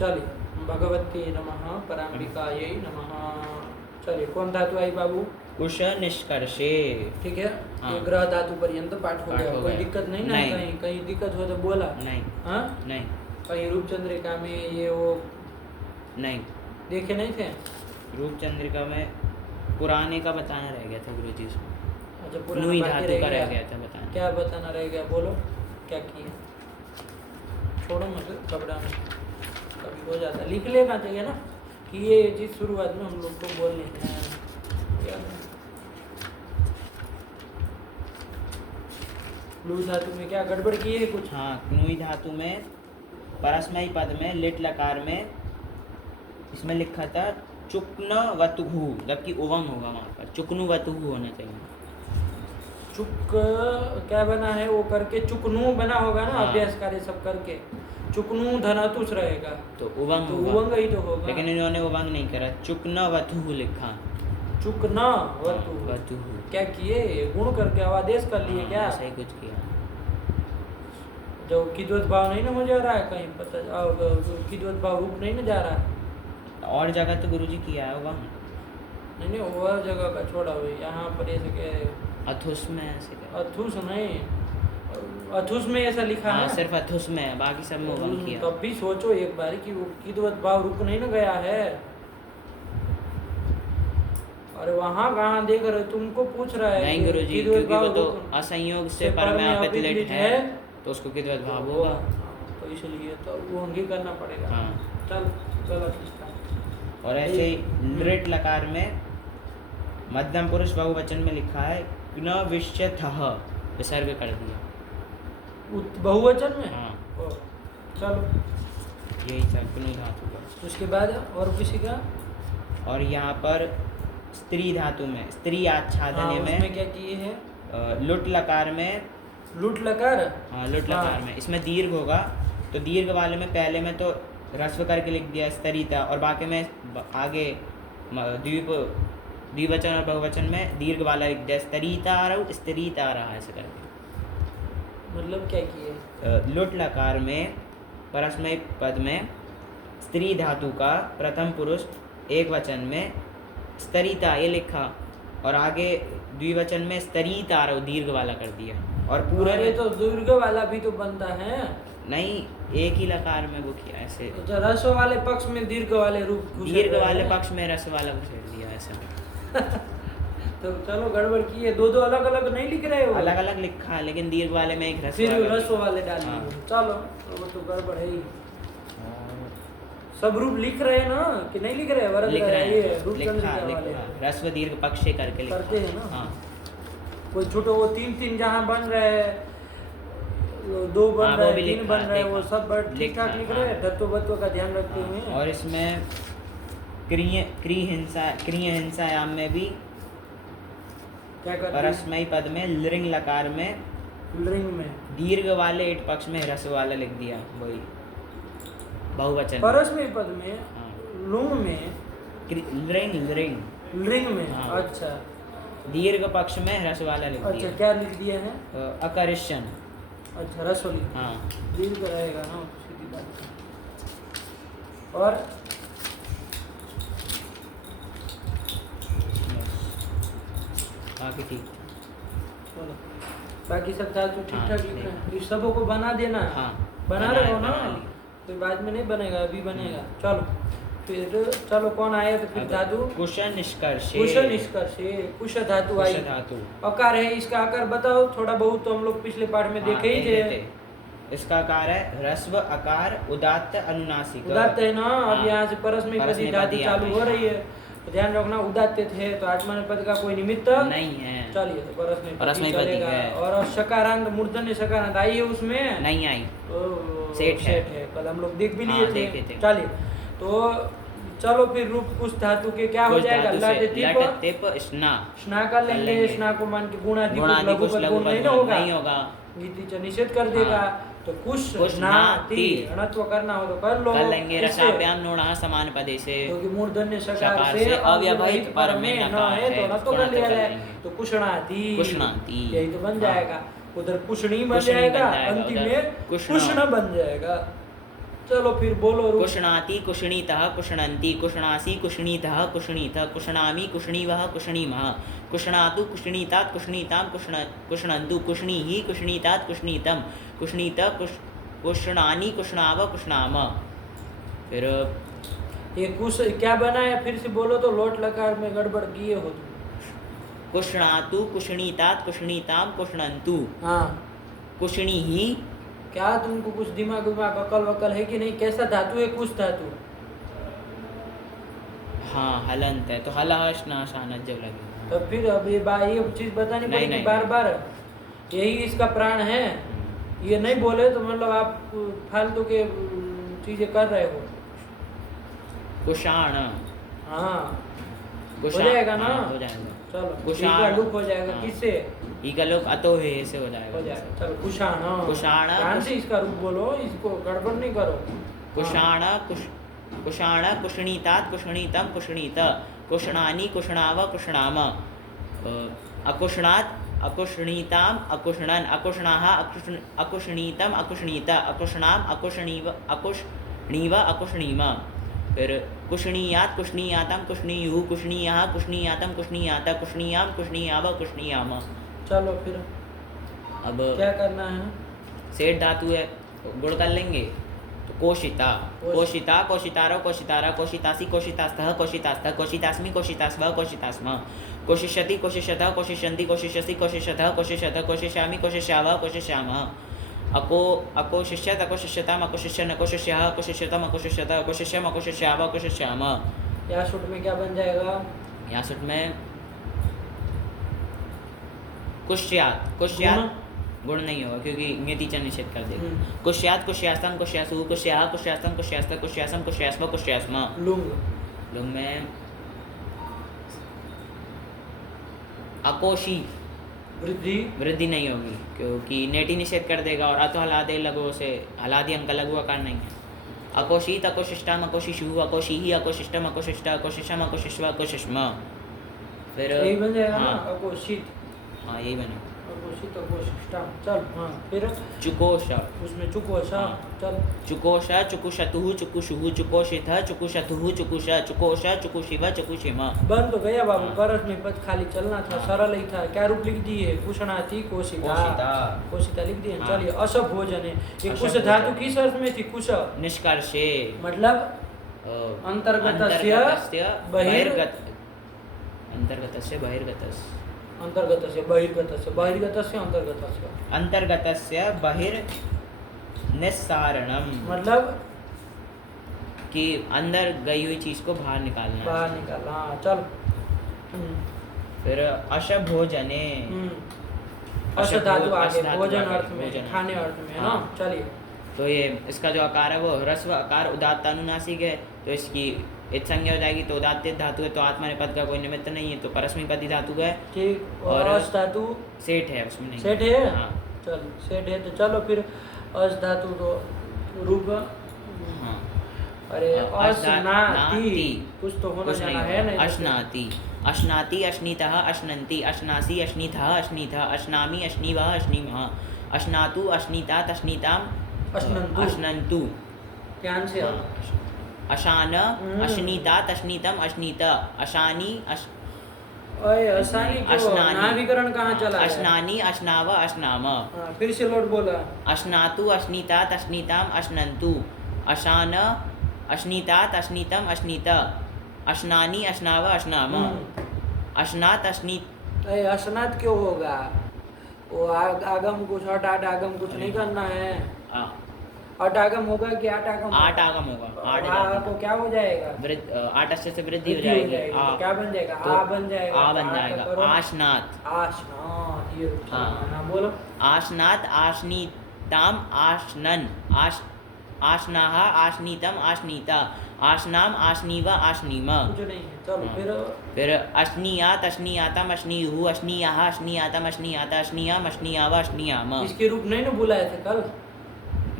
चलिए भगवती नमः पराम्बिकायै नमः। चलिए कौन धातु आई बाबू? कुश निष्कर्षे। ठीक है, हाँ। ये ग्रह धातु पर्यंत पाठ हो पाठ गया। हो कोई गया। दिक्कत नहीं ना? नहीं। कहीं कहीं दिक्कत हो तो बोला। नहीं। हाँ नहीं। कहीं रूपचंद्रिका में ये वो नहीं। देखे नहीं थे? रूप चंद्रिका में पुराने का बताना रह गया था गुरु जी से। अच्छा पुराना नूई बाकी धातु का रह रह गया था बताना। क्या बताना रह गया? बोलो क्या किए? छोड़ो मत घबरा मत, कभी हो जाता है। लिख लेना चाहिए ना कि ये चीज़ शुरुआत में हम लोग को बोलनी है। याद है? लू धातु में क्या गड़बड़ की है कुछ? हाँ, नूई धातु में परस्मयी पद में लिट लकार में इसमें लिखा था चुक्न वतुहु, जबकि उवम होगा वहाँ पर चुकनु वतुहु होना चाहिए। चुक क्या बना है वो करके चुकनू बना होगा ना। हाँ। अभ्यास कार्य सब करके चुकनू धनातुस रहेगा तो उवम तो होगा। उवंग ही तो होगा। लेकिन इन्होंने उवंग नहीं करा, चुकन वतुहु लिखा। चुकना वतु वतुहु क्या किए? गुण करके आवादेश कर लिए क्या? ऐसा ही कुछ किया। जो किद्वत भाव नहीं ना हो जा रहा है कहीं पता किद्वत भाव रूप नहीं ना जा रहा है। और जगह तो गुरुजी किया है उवंग। नहीं नहीं वो जगह का छोड़ा हुई, यहाँ पर ऐसे कह रहे हो। अथुस में ऐसे क्या? अथुस नहीं, अथुस में ऐसा लिखा हाँ, है। सिर्फ अथुस में है, बाकी सब में उवंग किया। तब भी सोचो एक बार कि वो किद्वत भाव रुक नहीं ना गया है। अरे वहाँ कहाँ देख रहे हो? तुमको पूछ रहा है। नहीं गुरुजी, किद्वत क्योंकि भाव वो तो रुक- असंयोग से से पर में पर आपित लिट है तो उसको किद्वत भाव होगा। तो इसलिए तो वो अंगी करना पड़ेगा। हाँ। चल गलत इसका। और ऐसे ही लृट लकार में मध्यम पुरुष बहुवचन में लिखा है न विश्यथः, विसर्ग कर दिया। बहुवचन में? हाँ। ओ, चलो यही था कुनु धातु का। उसके बाद और किसी का? और यहाँ पर स्त्री धातु में स्त्री आच्छादन हाँ, में उसमें क्या किए हैं? लुट लकार में लूट लकार। हाँ, लुट लकार में इसमें दीर्घ होगा, तो दीर्घ वाले में पहले में तो ह्रस्व करके लिख दिया स्तरीता, और बाकी में आगे द्विवचन और बहुवचन में दीर्घ वाला लिख दिया स्तरीता रहा ऐसे करके। मतलब क्या किए? लुट लकार में परस्मय पद में स्त्री धातु का प्रथम पुरुष एक वचन में स्तरीता ये लिखा, और आगे द्विवचन में स्तरीतारव दीर्घ वाला कर दिया, और पूरे अरे में तो दीर्घ वाला भी तो बनता है। नहीं, एक ही लकार में वो किया ऐसे। तो रस्व वाले पक्ष में दीर्घ वाले रूप घुसेड़ दीर्घ रहे वाले हैं। पक्ष में रस वाला घुसेड़ दिया ऐसा। तो चलो गड़बड़ की है। दो अलग अलग नहीं लिख रहे हो? अलग अलग लिखा है, लेकिन दीर्घ वाले में एक रस फिर वाला। रस्व वाले डाल हाँ। दिए। चलो तो वो तो गड़बड़ है ही। सब रूप लिख रहे हैं ना कि नहीं लिख रहे हैं? वरद लिख रहे ये हैं, रूपचंद्रिका वाले लिखा रस्व दीर्घ पक्षे करके लिखा करते हैं ना। हाँ। कोई छोटो वो तीन जहाँ बन रहे हैं, दो बन हाँ, रहे वो हैं, भी तीन लिखा, बन रहे हैं, वो लिखा, सब ठीक ठाक लिख रहे हैं। तत्व बत्व का ध्यान रखते हुए। और इसमें क्रिय हिंसायाम में भी क्या करते हैं? परस्मयी पद में लिंग लकार में लिंग में दीर्घ वाले एक पक्ष में ह्रस्व वाला लिख दिया, वही बहुवचन। परस्मयी पद में हाँ। लुंग में लिंग लिंग में। हाँ। अच्छा दीर्घ पक्ष में ह्रस्व वाला लिख अच्छा दिया। क्या लिख दिया है? अकरिष्यन। अच्छा रसोली हाँ। दीर्घ रहेगा ना, सीधी बात है। और बाकी ठीक। चलो बाकी सब धातु ठीक हाँ, ठाक लिख रहे हैं। इस सबों को बना देना। हाँ, बना रहे हो ना? बना ली। फिर बाद में नहीं बनेगा, अभी बनेगा। चलो फिर चलो कौन आया? तो फिर धातु कुश निष्कर्षे। कुश निष्कर्षे। कुश धातु आई। कुश धातु। अकार है, इसका आकार बताओ थोड़ा बहुत, तो हम लोग पिछले पाठ में देखे ही थे। इसका आकार है ह्रस्व अकार उदात्त अनुनासिक। उदात्त है ना। अब हाँ। यहाँ से परस्मयी पदी धातु चालू हो रही है, तो ध्यान रखना उदात्त थे तो आत्मनेपद पद का कोई निमित्त नहीं है। चलिए तो परस्मयी परस्मयी पदी पदी चलेगा। है। और शकारांत मूर्धन्य शकारांत आई है उसमें? नहीं आई। तो सेठ है। कल हम लोग देख भी हाँ, लिए देखे थे। थे। चलिए तो चलो फिर रूप कुछ धातु के क्या हो कुश जाएगा? धातु से लट लट तिप स्ना। स्ना कर लेंगे। लेंगे। स्ना को मान के गुणादि गुणादि लघु कुश पद लघु गुण पद नहीं गुण होगा। नहीं होगा। गीति निषेध कर देगा। हाँ। तो कुश कुश ना ना ती ती। अणत्व करना हो तो कर लो। कर लेंगे। इससे रसाभ्याम नोणः समान पदे से। क्योंकि मूर्धन्य शकार शकार से से अव्यवहित पर में न नकार है तो है, न तो कर लिया कर जाए। लेंगे। तो कुशणाति कुशणाति। यही तो बन हाँ। जाएगा। उधर कुशणी बन कुशनी बन जाएगा, जाएगा, अंतिम उधर में कुष्ण। कुष्ण बन जाएगा। चलो फिर बोलो रूप। कुष्णाति कुष्णीतः कुष्णन्ति कुष्णासि कुष्णीतः कुष्णीत कुष्णामि कुष्णीवः कुष्णीमः कुष्णातु कुष्णीतात् कुष्णीतां कुष्णन्तु कुष्णीहि कुष्णीतात् कुष्णीतं कुष्णीत कुष्णानि कुष्णाव कुष्णाम। फिर ये कुछ क्या बना है फिर से बोलो तो, लोट लकार में गड़बड़ किए हो तुम। कुष्णातु कुष्णीतात् कुष्णीतां कुष्णन्तु हाँ, कुष्णीहि। क्या तुमको कुछ दिमाग विमाग अकल वकल है कि नहीं? कैसा धातु है कुछ धातु? हाँ हलंत है तो हलाश नाशानत जब लगे तो फिर अब ये चीज बतानी नहीं, पड़ेगी नहीं। बार बार। यही इसका प्राण है। ये नहीं बोले तो मतलब आप फालतू के चीजें कर रहे हो। कुषाण हाँ, हो कुषाण जाएगा ना? हाँ, हो जाएगा। चलो कुषाण। का लुक हो जाएगा। हाँ। किससे? इका लोग अतो है से हो हो जाएगा। जाएगा। चलो कुषाण। कुषाण, ध्यान से इसका रूप बोलो, इसको गड़बड़ नहीं करो। कुषाण कुषाण कुष्णीतात् कुष्णीतं कुष्णीत कुष्णानि कुष्णाव कुष्णाम अकुष्णात् अकुष्णीताम् अकुष्णन् अकुष्णाः अकुष्णीतम् अकुष्णीत अकुष्णाम् अकुष्णीव अकुष्णीम। फिर कुष्णीयात् कुष्णीयातां कुष्णीयुः कुष्णीयाः कुष्णीयातं कुष्णीयात कुष्णीयां कुष्णीयाव कुष्णीयाम। चलो फिर अब क्या करना है? सेठ धातु है, गुण कर लेंगे तो कोशिता कोशिता कोशितारो कोशितारा कोशितासी कोशितास्तः कोशितास्तः कोशितास्मि कोशितास्व कोशितास्म कोशिष्यति कोशिष्यतः कोशिष्यन्ति कोशिष्यसि कोशिष्यतः कोशिष्यतः कोशिष्यामि कोशिष्यावः कोशिष्यामः अकोशिष्यत् अकोशिष्यताम् अकोशिष्यन् अकोशिष्यः अकोशिष्यतम् अकोशिष्यतः अकोशिष्यम् अकोशिष्यावः अकोशिष्यामः। या शुट में क्या बन जाएगा? यहाँ सुट में कुष्यात् कुष्यात् गुण नहीं होगा क्योंकि ङेतीचा निषेध कर देगा। कुष्यात् कुष्यास्तं कुष्यासु कुष्याः कुष्यास्तं कुष्यास्त कुष्यासं कुष्यास्व कुष्यास्म। लुंग। लुंग में अकोशी वृद्धि वृद्धि नहीं होगी क्योंकि नेटी निषेध कर देगा और अतो हलादे लघु से हलादि अंक लघु आकार नहीं है। अकोशित अकोशिष्टम अकोशिशु अकोशिहि अकोशिष्टम अकोशिष्ट अकोशिशम अकोशिष्व अकोशिष्म। फिर यही बन जाएगा ना? हाँ, अकोशित हाँ यही बनेगा। अकोशित अकोशिष्टम। चल हाँ, फिर चुकोश उसमें चुकोशा। हाँ। चल चुकोश चुकुशतुः चुकुशुः चुकोषितः चुकुशतुः चुकुश चुकोश चुकुशिव चुकुशिम। बन तो गया बाबू। हाँ। परस में पद खाली चलना था, सरल ही था। क्या रूप लिख दिए? कुशनाथी कोशिता। कोशिता। कोशिता लिख दिए। हाँ। चलिए अशुभ भोजन है। ये अशुभ कुश भोजन। धातु किस अर्थ में थी? कुश निष्कर्षे मतलब अंतर्गतस्य बहिर्गत अंतर्गतस्य बहिर्गतस्य अंतर्गतस्य बहिर्गतस्य बहिर्गतस्य अंतर्गतस्य अंतर्गतस्य बहिर् निस्सारणम मतलब कि अंदर गई हुई चीज को बाहर निकालना है। बाहर निकालना। हाँ चल। फिर अशभोजने अश धातु आगे अश धातु भोजन आगे, अर्थ में, भोजन। खाने अर्थ में है ना? हाँ। चलिए तो ये इसका जो आकार है वो ह्रस्व आकार उदात्त अनुनासिक है तो इसकी इत संज्ञा हो जाएगी। तो उदात्त धातु है तो आत्मनेपद का कोई निमित्त नहीं है तो परस्मैपदी धातु है ठीक। और और अश धातु सेठ है उसमें नहीं। सेठ है? हाँ चल सेठ है तो चलो फिर अश धातु तो रूप। हाँ अरे अशनाति अशनाति। कुछ तो होना कुछ नहीं जाना है। नहीं होगा। तो अश्नाति अश्नाति अश्नीतः अश्नन्ति अश्नासि अश्नीतः अश्नीतः अश्नामि अश्नीवः अश्नीमः अश्नातु अश्नीतात् अश्नीताम् अश्नन्तु। अश्नन्तु। ध्यान से आओ। अशान अश्नीतात् अश्नीतम् अश्नीत अशानी ओए असानी क्यों? अश्नानि। नाभिकरण कहाँ चला है? अश्नानि अश्नाव अश्नाम हाँ, फिर से लोट बोला। अश्नातु अश्नीतात् अश्नीताम् अश्नन्तु अशान अश्नीतात् अश्नीतम् अश्नीत अश्नानि अश्नाव अश्नाम अश्नात् अश्नीत। अरे अशनात क्यों होगा? वो आगम कुछ हट आट आगम कुछ नहीं करना है। हट आगम होगा कि आट आगम? आठ आगम होगा। आठ तो क्या हो जाएगा? आठ से वृद्धि हो वृद्धि जाएगी। तो क्या बन जाएगा? तो आ बन जाएगा। आ बन आठ का जाएगा। करो। आशनात आशनात ये हाँ। हाँ बोलो। आशनात आशनीताम आशनन आशनाः आशनीतम आशनीता आशनाम आशनीव आशनीम। कुछ नहीं है। चलो फिर अश्नीयात अश्नीयातम अश्नीयुः अश्नीयाः अश्नीयातम अश्नीयात अश्नीयाम अश्नीयाव अश्नीयाम। इसके रूप नहीं ना बुलाए थे कल?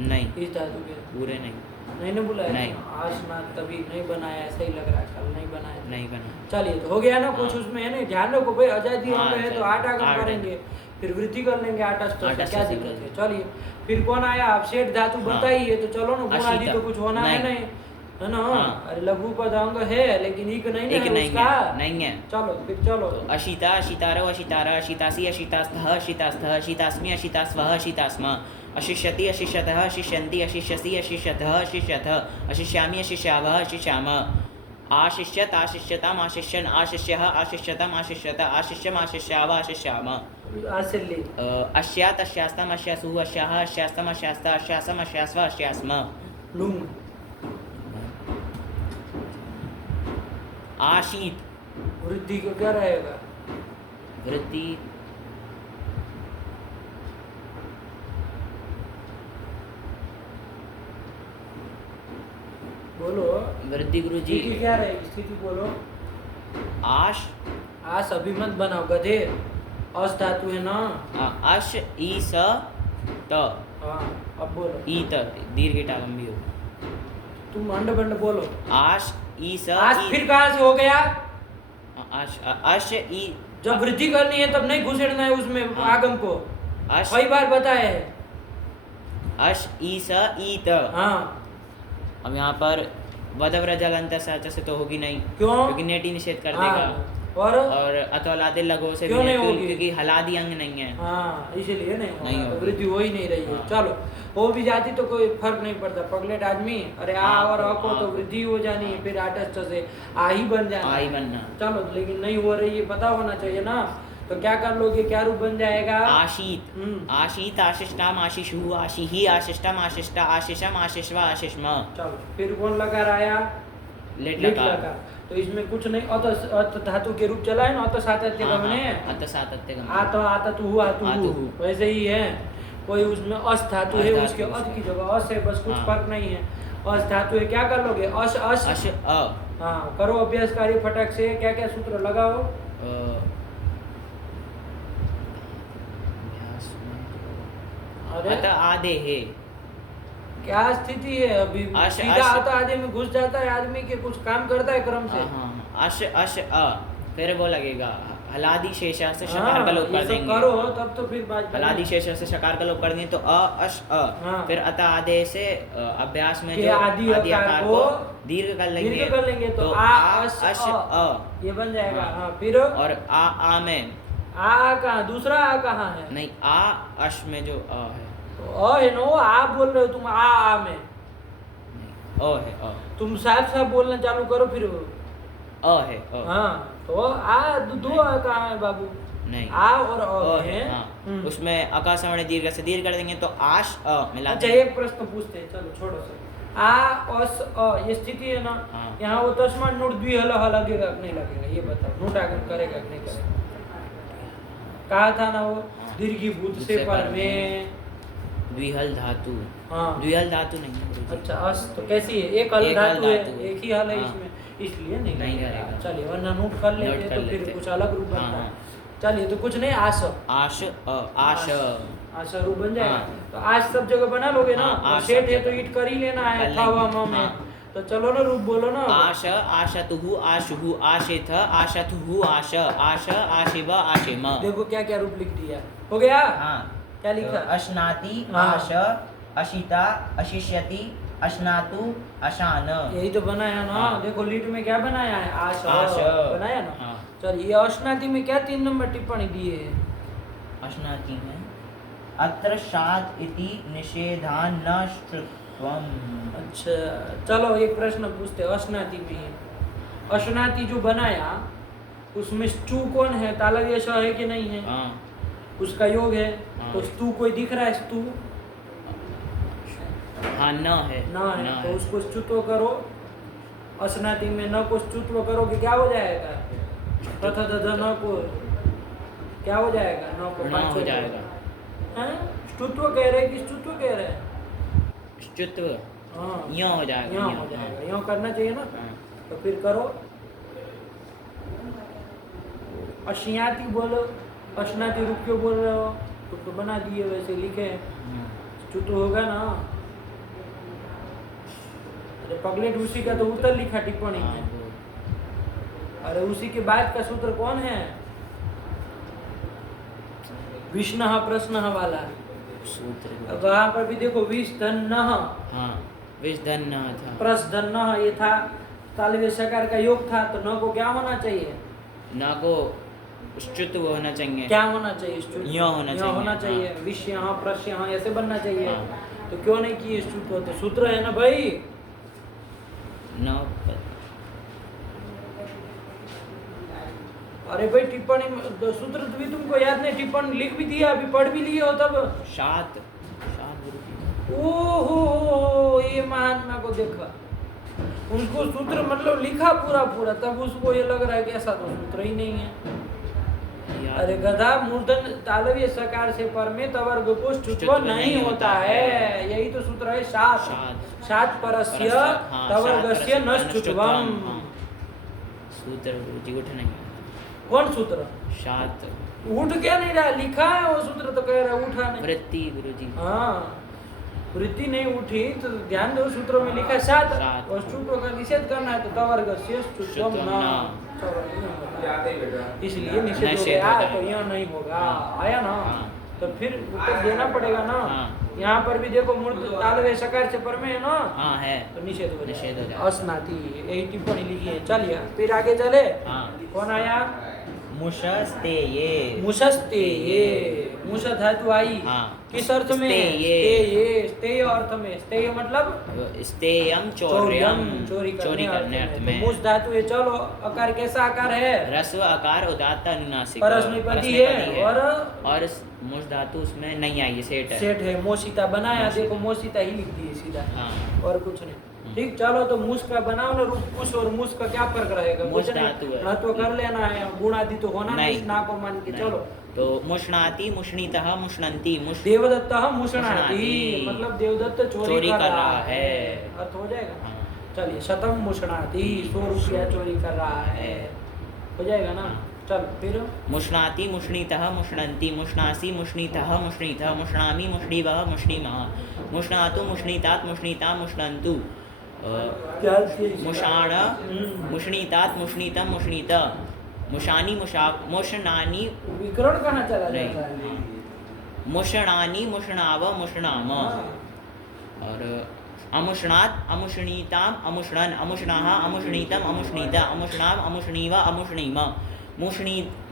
नहीं इस धातु के पूरे नहीं ना बुलाया? नहीं। आशनात कभी नहीं बनाया, ऐसा ही लग रहा है। कल नहीं बनाया। नहीं बना। चलिए तो हो गया ना? कुछ हाँ। उसमें है ना? ध्यान रखो भाई, आजादी हाँ, हम रहे तो चलिए। आठ आगम आठ करेंगे, फिर वृद्धि कर लेंगे आठ अष्ट से, आठ अष्ट क्या से दिक्कत है? करेंगे। चलिए फिर कौन आया? आप शेठ धातु हाँ। बताइए तो चलो ना, गुण आदि अशिता। तो कुछ होना है नहीं। नहीं, है ना? हाँ। अरे लघु पद अंग है लेकिन इक नहीं ना एक है नहीं उसका। है, नहीं है। चलो फिर चलो। तो अशिता, अशितारो, अशितारा, अशितासी, अशितास्थः, अशितास्थः, अशितास्मि, अशितास्वः, अशितास्म, अशिष्यति, अशिष्यतः, अशिष्यन्ति, अशिष्यसि, अशिष्यतः, अशिष्यथः, अशिष्यामि, अशिष्यावः, अशिष्याम, आशिष्यत, आशिष्यताम्, आशिष्यन्, आशिष्यः, आशिष्यतम्, आशिष्यत, आशिष्यम्, आशिष्याव, आशिष्याम, आज से ले अश्यात्, अश्यास्तम्, अश्यासुः, अश्याः, अश्यास्तम्, अश्यास्त, अश्यासम्, अश्यास्व, अश्यास्म, लूंग। आशीत, वृद्धि को क्या रहेगा? वृद्धि, बोलो। वृद्धि गुरु जी। स्थिति क्या रहेगी? स्थिति बोलो। आश, आस अभी मत बनाओ गधे, अस धातु है ना। अश, ई, स, त, हाँ अब बोलो। ई, त, दीर्घ लंबी हो। तुम अंड बंड बोलो। आश, ई, स, आज ई, फिर कहाँ से हो गया? आश, अश, ई, जब वृद्धि करनी है तब नहीं घुसेड़ना है उसमें हाँ। आगम को। अश, कई बार बताया है। अश, ई, स, ई, त। हाँ अब यहाँ पर वदव्रजलंत से तो होगी नहीं, क्यों? क्योंकि नेटी निषेध कर देगा। हाँ, और अतौलादे लगो से क्यों भी नहीं नहीं, होगी? क्योंकि हलादी अंग नहीं है। हाँ इसीलिए नहीं नहीं होगा, तो होगी। वृद्धि हो ही नहीं रही है। हाँ। चलो हो भी जाती तो कोई फर्क नहीं पड़ता। पगलेट आदमी, अरे आ हाँ, और अ को हाँ। तो वृद्धि हो जानी है, फिर आटस्थ से आ ही बन जाना। आ ही बनना। चलो लेकिन नहीं हो रही है, पता होना चाहिए ना। तो क्या कर लोगे? क्या रूप बन जाएगा? आशीत, आशीत, आशिष्टाम, आशिषु, आशिहि, आशिष्टम, आशिष्टा, आशिषम, आशिष्व, आशिष्म। चलो फिर कौन लगा आया? लेट लिट लकार। लगा। तो इसमें कुछ नहीं, अत धातु के रूप चला है ना, अत सातत्य हाँ, गमने। हाँ, अत सातत्य गमने। आ तो आता तू हुआ तू आतु हु, हु। वैसे ही है। कोई उसमें अस धातु अस है, धातु उसके उसमें। अत की जगह अस है, बस कुछ हाँ। फर्क नहीं है। अस धातु है, क्या कर लोगे? अस अस अश, अ, हाँ करो अभ्यास कार्य फटक से। क्या क्या सूत्र लगाओ? अरे अत आदे है। क्या स्थिति है अभी? अश, सीधा अश। अत आदि में घुस जाता है आदमी के, कुछ काम करता है क्रम से। हाँ, अश, अश, अ, फिर वो लगेगा हलादी शेषा से शकार हाँ, का लोप ये कर सब देंगे। करो तब तो फिर बात हलादी शेषा से शकार का लोप कर देंगे तो अ, अश, अ। हाँ। फिर अत आदे से अभ्यास में के जो आदि आकार को दीर्घ कर लेंगे। दीर्घ कर लेंगे तो आ, अस, अश, अ। ये बन जाएगा। हाँ। हाँ फिर और आ में आ कहाँ? दूसरा आ कहाँ है? नहीं, आ, अश में जो अ है। तो अ है ना, वो आ बोल रहे हो तुम। आ में नहीं, अ है, अ। तुम साफ साफ बोलना चालू करो फिर। अ है, अ। हाँ तो आ दो आ कहाँ है बाबू? नहीं, आ और अ अ है। है, हाँ। उसमें अका सवर्ण दीर्घ से दीर्घ कर देंगे तो आश, अ मिला अच्छा देंगे। एक प्रश्न पूछते हैं, चलो छोड़ो सर। आ अस अ ये स्थिति है ना, हाँ। यहाँ वो तस्मा नोट द्विहल ह लगेगा कि नहीं लगेगा? ये बताओ, नोट आगम करेगा कि नहीं करेगा? कहा था ना वो हाँ। दीर्घीभूत दूत से से पर पर में। द्विहल धातु। हाँ द्विहल धातु नहीं है गुरुजी। अच्छा अस तो कैसी है? एक हल एक हल धातु है, धातु है। एक ही हल है हाँ। इसमें, इसलिए नहीं नहीं लगेगा। करेगा। चलिए वरना नोट कर नोट लेते कर तो फिर लेते। कुछ अलग रूप हाँ, बनता। हाँ। चलिए तो कुछ नहीं, आश आश, अ, आश। आशा रूप बन जाएगा। हाँ। तो आज सब जगह बना लोगे ना? हाँ, और आज शेठ सब है तो जगह। ईट कर ही लेना है कर था हुआ लेंगे। में। हाँ। तो चलो ना रूप बोलो ना। आश, आशतुहु, आशुहु, आशेथ, आशथुहु, आश, आश, आशिव, आशिम। देखो क्या क्या रूप लिख दिया। हो गया? हाँ। क्या लिखा? अश्नाति, हाँ। आश, अशिता, अशिष्यति, अश्नातु, अशान। यही तो बनाया ना। हाँ। देखो लीट में क्या बनाया है? आश आश। बनाया ना। हाँ। चलिए ये अश्नाति में क्या 3 नंबर टिप्पणी दिए है? अश्नाति में अत्र शाद इति निषेधान न श्रुत्वम्। अच्छा चलो एक प्रश्न पूछते हैं अश्नाति में ही। अश्नाति जो बनाया उसमें स्टू कौन है? तालव्य श है कि नहीं है? हाँ। उसका योग है। हाँ। तो स्तू कोई दिख रहा है? स्तू हाँ, न है। ना है तो उसको स्तुत्व करो। अश्नाति में न को स्तुत्व करोगे क्या हो जाएगा? तथा तथा न को क्या हो जाएगा? न को न पाँच हो जाएगा। हैं? स्तुत्व कह रहे हैं कि स्तुत्व कह रहे हैं? स्तुत्व हाँ यो हो जाएगा। यहाँ यो, हो हाँ। जाएगा, यहाँ करना चाहिए ना। हाँ। तो फिर करो। अश्याति बोलो। अश्नाति रूप क्यों बोल रहे हो? तो बना दिए वैसे लिखे। हाँ। स्तुत्व होगा ना। अरे पगलेट उसी का तो उत्तर लिखा टिप्पणी हाँ, में। वो। अरे उसी के बाद का सूत्र कौन है? विष्णु प्रश्न वाला। सूत्र वहां पर भी देखो विष धन न, हाँ विष धन न था, प्रस धन न, ये था तालव्य सकार का योग था, तो न को क्या होना चाहिए? ना को स्तुत्व होना चाहिए, क्या होना चाहिए? स्तुत्व य होना चाहिए, होना चाहिए। हाँ। विष यहाँ प्रस यहाँ ऐसे बनना चाहिए। हाँ। तो क्यों नहीं किए स्तुत्व? तो सूत्र है ना भाई। न अरे भाई टिप्पणी तो सूत्र भी तुमको याद नहीं, टिप्पणी लिख भी दिया, अभी पढ़ भी लिए हो तब। सात सात गुरु जी। ओहो, ये महात्मा को देखा, उनको सूत्र मतलब लिखा पूरा पूरा, तब उसको ये लग रहा है कि ऐसा तो सूत्र ही नहीं है। याद अरे गधा, मूर्धन तालव्य सकार से पर में तवर्ग को स्तुत्व नहीं होता है, यही तो सूत्र है। सात सात। सात परस्य हाँ, तवर्गस्य सात न परस्य स्तुत्वम। हाँ। सूत्र गुरु जी उठ नहीं, कौन सूत्र? सात उठ क्या नहीं रहा, लिखा है वो सूत्र, तो कह रहा है उठा नहीं। वृत्ति गुरु जी, हाँ, वृत्ति नहीं उठी तो ध्यान दो, सूत्रों में लिखा है सात, सात। और स्तुत्व का निषेध करना है तो तवर्गस्य स्तुत्वम स्तुत्वम न। न। चलो, नहीं होगा। इसलिए निषेध हो निषेध गया, हो जाएगा। तो यह नहीं होगा। हाँ। आया ना? हाँ। तो फिर उत्तर देना पड़ेगा ना। हाँ। यहाँ पर भी देखो मूर्त तालव्य सकार से पर में है ना, हाँ है, तो निषेध हो निषेध हो जाएगा। जाएगा। अस्नाति, यही टिप्पणी लिखी है। चलिए फिर आगे चले। हाँ। कौन आया? मुशस्ते ये, मुशस्ते ये, मुश धातु आई। हाँ। किस अर्थ में? स्तेये। स्तेय अर्थ में। स्तेय मतलब स्तेयम चौर्यम, चोरी चोरी करने अर्थ तो में। मुश धातु है। चलो, आकार कैसा आकार है? रस्व आकार उदात्त अनुनासिक, परस्मैपदी है, और मुश धातु उसमें नहीं आई है, सेठ है। सेठ है। मोशिता बनाया, देखो मोशिता ही लिख दिए सीधा, हाँ। और कुछ नहीं। ठीक, चलो तो मुस का बनाओ ना रूप। मुस और मुस का क्या फर्क रहेगा? मुस कुछ नहीं। धातु है। ना तो कर लेना है, गुणादि तो होना नहीं, नहीं। ना को मान के नहीं। चलो। तो मुष्णाति, मुष्णीतः, मुष्णन्ति, देवदत्त मुषणाति, मुषणाति। मतलब देवदत्त चोरी कर रहा है। अर्थ हो जाएगा। हाँ। चलिए, शतम मुषणाति, 100 रुपया चोरी कर रहा है, हो जाएगा ना? चल फिर मुष्णाति, मुष्णीतः, मुष्णन्ति, मुष्णासि, मुष्णीतः, मुष्णीतः, मुष्णामि, मुष्णीवः, मुष्णीमः, मुष्णातु, मुष्णीतात्, मुष्णीता, मुष्णन्तु, मुषाण, मुष्णीतात्, मुष्णीतम, मुष्णीत, मुषानी, मुषणानि, विकरण कहाँ चला नहीं। जाता है? मुषणानि, मुषणाव, मुषणाम, हाँ। और अमुष्णात्, अमुष्णीताम, अमुष्णन्, अमुष्णाः, अमुष्णीतम, अमुष्णीत, अमुष्णाम, अमुष्णीव, अमुष्णीम,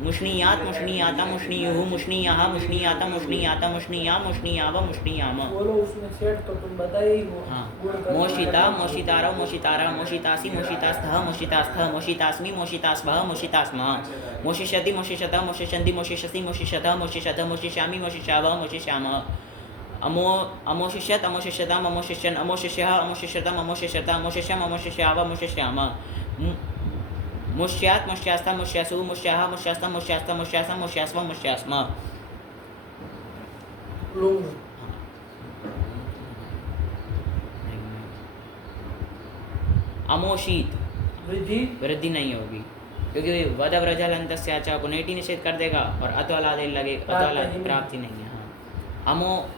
मुष्णीयात्, मुष्णीयाता, मुष्णीयुः, मुष्णीयाः, मुष्णीयाता, मुष्णीयाता, मुष्णीयाम, मुष्णीयाव, मुष्णीयाम। बोलो उसमें सेठ तो तुम बताए ही हो। हाँ। गुण कर्म मोशिता, कर्म। मोशितारौ, मोशितारा, मोशितासि, मोशितास्थः, मोशितास्थः, मोशितास्मि, मोशितास्वः, मोशितास्मः, मोशिष्यति, मोशिष्यत, मोशिष्यन्ति, मोशिष्यसि, मोशिष्यतः, मोशिष्यत, मोशिष्यामि, मोशिष्यावः, मोशिष्यामः, अमोशिष्यत्, अमोशिष्यताम्, अमोशिष्यन्, अमोशिष्यः, अमोशिष्यतम्, अमोशिष्यत, अमोशिष्यम्, अमोशिष्याव, अमोशिष्यामः, मुष्यात्, मुष्यास्थ, मुष्यासु, मुष्याः, मुष्यास्थ, मुष्यास्थ, मुष्यासं, मुष्यास्व, मुष्यास्म। लुंग। अमोषित, वृद्धि वृद्धि नहीं होगी, क्योंकि वद व्रजलंतस्या च को नेटी निषेध कर देगा, और अतवालादे लगे, अतवालादि प्राप्ति नहीं है। हाँ।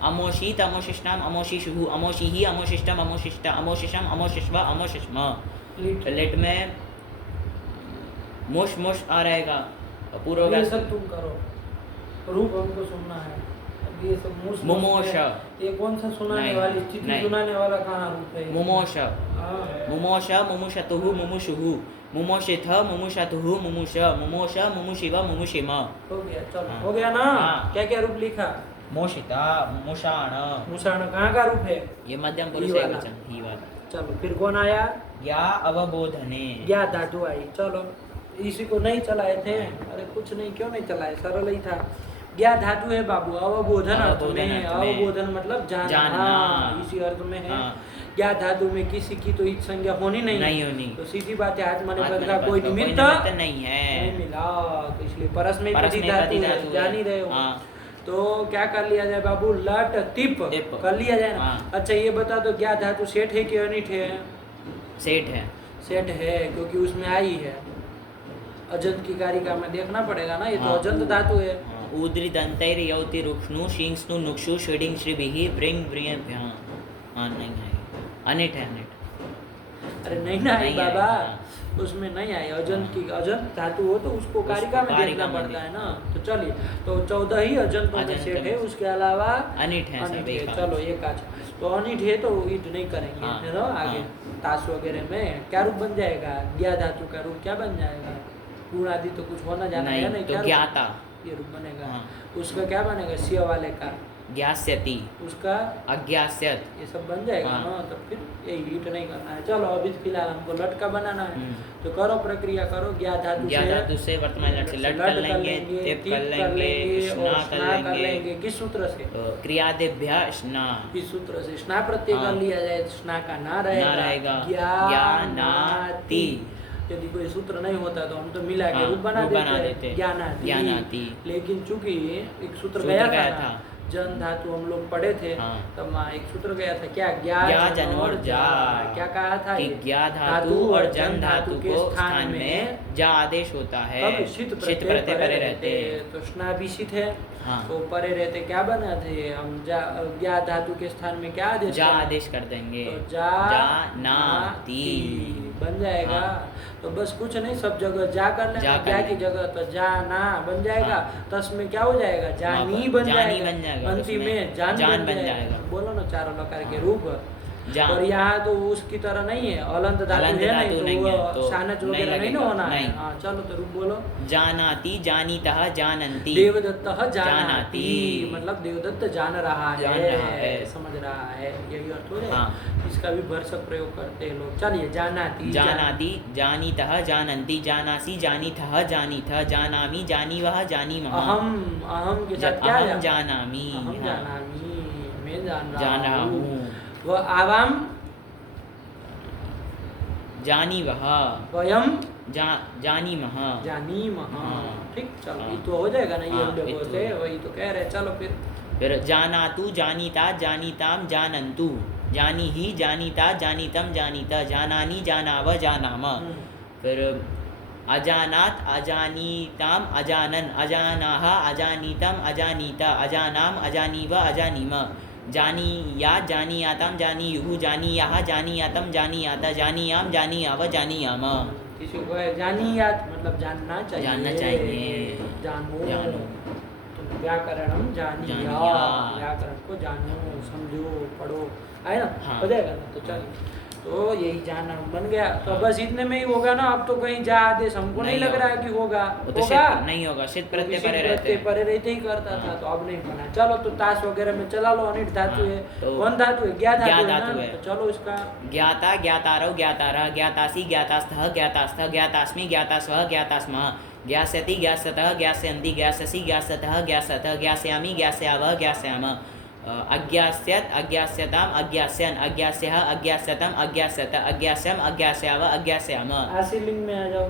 अमोषित, अमोशिष्टाम, अमोशिषुः, अमोषिहि, अमोशिष्टम, अमोशिष्ट, अमोशिषम, अमोशिष्व, अमोशिष्म। लिट में मुश मुश आ रहेगा, पूर्व ये सब तुम करो, रूप हमको सुनना है। अब ये सब मुस मुमोश, ये कौन सा सुनाने नहीं, वाली स्थिति नहीं। सुनाने वाला कहाँ रूप है? मुमोश, हाँ। मुमोश, मुमुषतुः, मुमुषुः, मुमोषिथ, मुमुषतुः, मुमुष, मुमोश, मुमुषिव, मुमुषिम। हो गया, चलो। हाँ। हो गया ना? हाँ। क्या क्या रूप लिखा? मोशिता, मुषाण, मुषाण कहाँ का रूप है? ये मध्यम पुरुष ही वाला। एकवचन, ही वाला। चलो फिर कौन आया? या अवबोधने, ज्ञा धातु आई। चलो, इसी को नहीं चलाए थे? अरे कुछ नहीं, क्यों नहीं चलाए, सरल ही था। ज्ञा धातु है बाबू, अवबोधन अर्थ अवबोधन में। अर्थ में। अवबोधन मतलब जानना, इसी अर्थ में है। हाँ। ज्ञा धातु में किसी की तो इस संज्ञा होनी नहीं नहीं होनी। तो सीधी बात है, आत्मा ने आत्मा बदला, ने कोई बदला, निमित्त नहीं है। नहीं मिला, तो इसलिए परस्मैपदी परस्मैपदी धातु है, धातु है। जान ही रहे हो। हाँ। तो क्या कर लिया जाए बाबू? लट तिप टिप। कर लिया जाए ना? हाँ। अच्छा ये बता दो, ज्ञा धातु सेठ है कि अनिठ है? सेठ है। सेठ है, क्योंकि उसमें आई है। अजंत की कारिका में देखना पड़ेगा ना, ये तो हाँ। अजंत धातु है। ऊद्री दंतैर यौति रुक्ष्णु शिंस्नु नुक्षु षडिंग श्रीभिः ब्रिंग ब्रियं। हाँ नहीं है, अनिट है, अनिट। अरे नहीं ना नहीं है, बाबा, हाँ। उसमें नहीं आए, अजंत की अजंत धातु हो तो उसको कारिका में कारिका देखना में पड़ता है ना। तो चलिए, तो 14 ही अजंतों में अजंत सेठ है, में उसके अलावा अनिट है सब अनिट एक है। आध। चलो एक आज तो अनिट है तो ईट नहीं करेंगे, हाँ, है ना। आगे हाँ। ताश वगैरह में क्या रूप बन जाएगा, ज्ञा धातु का रूप क्या बन जाएगा, गुण आदि तो कुछ होना जाना है नहीं, तो क्या ज्ञाता, रूप ये रूप बनेगा। हाँ। उसका क्या बनेगा, सिया वाले का, ज्ञास्यति, उसका अज्ञास्यत। ये सब बन जाएगा हाँ। ना। तो फिर यही ईट नहीं करना है। चलो अभी फिलहाल हमको लट का बनाना है, हम्म। तो करो प्रक्रिया करो। ज्ञा धातु ज्ञा धातु से वर्तमान लट से लट कर लेंगे, तिप कर लेंगे, और स्ना कर लेंगे। किस सूत्र से, क्रियादेभ्य स्ना, इस सूत्र से स्ना प्रत्यय कर हाँ। लिया जाए, स्ना का ना रहेगा, ज्ञानाति। यदि कोई सूत्र नहीं होता तो हम तो मिला के हाँ, रूप बना रूप बना देते देते। ज्ञानाति। ज्ञानाति। लेकिन चूंकि एक सूत्र सूत्र गया गया था ना, था। जन धातु हम लोग पढ़े थे, हाँ। तब वहाँ एक सूत्र गया था क्या, ज्ञा ज्ञा जन और जा। क्या कहा था कि ये? ज्ञा धातु और जन धातु को स्थान में जा आदेश होता है, अब शीत प्रत्यय परे रहते, तो स्ना भी शीत है, हाँ। तो परे रहते क्या बना थे हम, ज्ञा धातु के स्थान में क्या आदेश जा करें? आदेश कर देंगे, तो जा ना ती बन जाएगा। हाँ। तो बस कुछ नहीं, सब जगह जा कर लेना, जा कर क्या की लेंगे। जगह तो जा ना बन जाएगा। हाँ। तस में क्या हो जाएगा, जानी बन जानी जाएगा, बन जाएगा, अंतिम उसमें में जान जान बन बन जाएगा। जाएगा। बोलो ना चारों लकार के हाँ। रूप। जान। और यहाँ तो उसकी तरह नहीं है, अलंत धातु अलंत है धातु नहीं, नहीं तो है, वो तो सानच नहीं वगैरह नहीं ना लगेगा, होना है। नहीं। हाँ चलो तो रूप बोलो। जानाति, जानीतः, जानन्ति। देवदत्त जानाति, जानाति। मतलब देवदत्त जान रहा जान रहा है। समझ रहा है, यही अर्थ हो जाए। हाँ। इसका भी भरसक प्रयोग करते हैं लोग। चलिए जानाति, जानाति, जानीतः, जानन्ति, जानासि, जानीथः, जानीथ, जानामि, जानीवः, जानीमः। अहम, अहम के साथ क्या अहम है? जानामि, अहम हाँ। जानामि, मैं जान जान रहा रहा हूँ। हूँ। वह आवाम, जानीवः, वयम जानीमः। जानीमः। हाँ। ठीक, चलो हाँ। ये तो हो जाएगा ना, ये हाँ, हम ये लोग तो- से वही तो कह रहे। चलो फिर जानातु, जानीता, जानीताम, जानन्तु, जानीहि, जानीता, जानीतम, जानीत, जानानि, जानाव, जानाम। फिर अजानात, अजानीताम, अजानन, अजानाः, अजानीतम, अजानीत, अजानाम, अजानीव, अजानीम, जानीया, जानीयाताम, जानीयुः, जानीयाः, जानीयातम, जानीयात, जानीयाम, जानीयाव, जानीयाम। किसी को है जानियात मतलब जानना चाहिए, जानना चाहिए। जानो, जानो। तो व्याकरणम जानिया, जानिया। व्याकरण को जानो, समझो, पढ़ो, है ना। हाँ। हो जाएगा ना। तो चलिए, तो यही जाना बन गया। तो बस इतने में ही होगा ना। अब तो कहीं जा आदेश हमको नहीं लग रहा है कि होगा। वो तो होगा शीत नहीं होगा, शीत प्रत्यय तो परे किसी रहते प्रत्यय हैं। परे रहते ही करता था, हाँ। तो अब नहीं बना। चलो तो ताश वगैरह में चला लो, अनिट धातु हाँ, है, तो कौन धातु है, ज्ञा धातु है धातु ना। है। तो चलो इसका ज्ञाता, ज्ञातारौ, ज्ञातारः, ज्ञातासि, ज्ञातास्थः, ज्ञातास्थः, ज्ञातास्मि, ज्ञातास्वः, ज्ञातास्मः, ज्ञास्यति, ज्ञास्यतः, ज्ञास्यन्ति, ज्ञास्यसि, ज्ञास्यतः, ज्ञास्यतः, ज्ञास्यामि, ज्ञास्यावः, ज्ञास्यामः, अज्ञास्यत्, अज्ञास्यताम्, अज्ञास्यन्, अज्ञास्यः, अज्ञास्यतम्, अज्ञास्यत, अज्ञास्यम्, अज्ञास्याव, अज्ञास्याम। आशीलिंग में आ जाओ।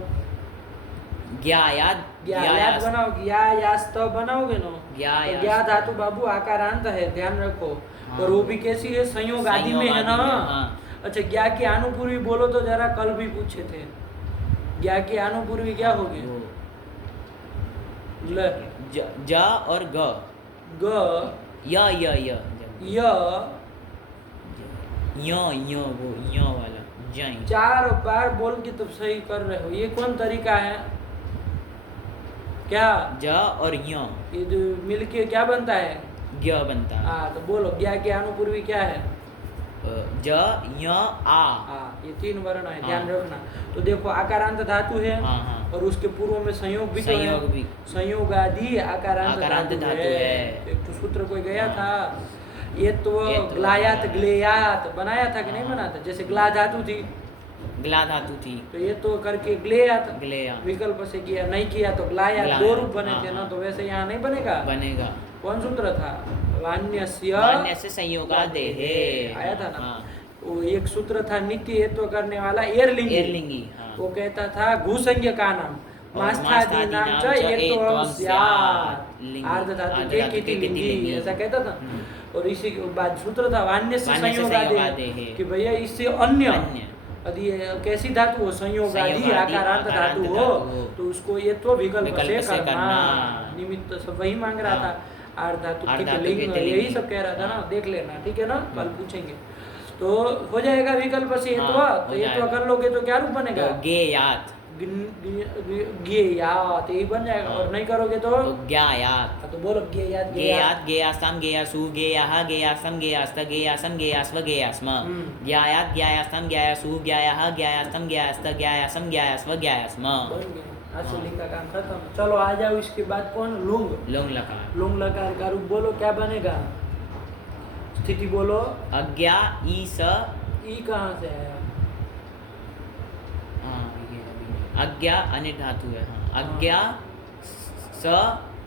ज्ञायात्, ज्ञायात बनाओ, ज्ञा यास्त बनाओगे ना। ज्ञायास्त। तो ज्ञा धातु बाबू आकारांत है, ध्यान रखो। हाँ। और वो भी कैसी है, संयोग आदि में है ना। संयोग आदि में, हाँ। अच्छा, ज्ञा की अनुपूर्वी बोलो तो जरा, कल भी पूछे थे। ज्ञा की अनुपूर्वी क्या होगी, वो ल, ज और ग, ग, य, य, य, य, वो य वाला जय। 4 बार बोल के तब सही कर रहे हो। ये कौन तरीका है क्या, ज और य, ये जो मिलके क्या बनता है, ज्ञ बनता है। हाँ। तो बोलो, ज्ञा की अनुपूर्वी क्या है, ज, य, आ। हाँ। ये 3 वर्ण है, ध्यान हाँ। रखना। तो देखो, आकारांत धातु है, हाँ, हाँ। और उसके पूर्व में संयोग भी तो संयोग है। भी। संयोग आदि आकारांत आकारांत धातु धातु है। है। एक तो सूत्र कोई गया हाँ। था, ये तो ग्लायात, ग्लेयात बनाया था कि नहीं हाँ। बना था। जैसे ग्ला धातु थी, ग्ला धातु थी, तो ये तो करके ग्लेयात, ग्लेया विकल्प से किया, नहीं किया तो ग्लायात, ग्लायात, 2 रूप बने हाँ, थे ना। हाँ। तो वैसे यहाँ नहीं बनेगा। बनेगा। कौन सूत्र था, वान्यस्य वान्यस्य संयोगादेहे, आया था ना। हाँ। वो एक सूत्र था, नित्य हेतु करने वाला, एरलिंगी। एरलिंगी, हाँ। वो कहता था घुसंज्ञ का नाम, मास्थादि नाम च एत्वं स्यात्, आर्ध धातु के किति लिंगी, ऐसा कहता था। और इसी के बाद सूत्र था वान्यस्य संयोगादेहे, कि भैया इससे अन्य, यदि ये कैसी धातु हो, संयोगादि आकारांत धातु हो, तो उसको ये तो विकल्प से करना। निमित्त सब वही मांग रहा था, आर्ध धातु के लिंग, यही सब कह रहा था ना। देख लेना, ठीक है ना, कल पूछेंगे। तो हो जाएगा विकल्प से हेतु हाँ, तो हो ये तो जाएगा। कर लोगे तो क्या रूप बनेगा तो गेयात, ज्ञेयात यही बन जाएगा हाँ। और नहीं करोगे तो तो ज्ञायात, हाँ, तो बोलो ज्ञेयात गेयात गेयास्तम गेयासु गेयाः गेयास्तम गेयास्त गेयासम गेयास्व गेयास्म, हम्म। ज्ञायात ज्ञायास्तम ज्ञायासु ज्ञायाः ज्ञायास्तम ज्ञायास्त ज्ञायासम ज्ञायास्व ज्ञायास्म। बन गया आसुली का काम खत्म। चलो आ जाओ इसके बाद कौन लुंग लुंग लकार, लुंग लकार का रूप बोलो क्या बनेगा स्थिति बोलो अज्ञा ई स, ई कहाँ से आया हाँ ये अज्ञा अनिट धातु है, हाँ अज्ञा स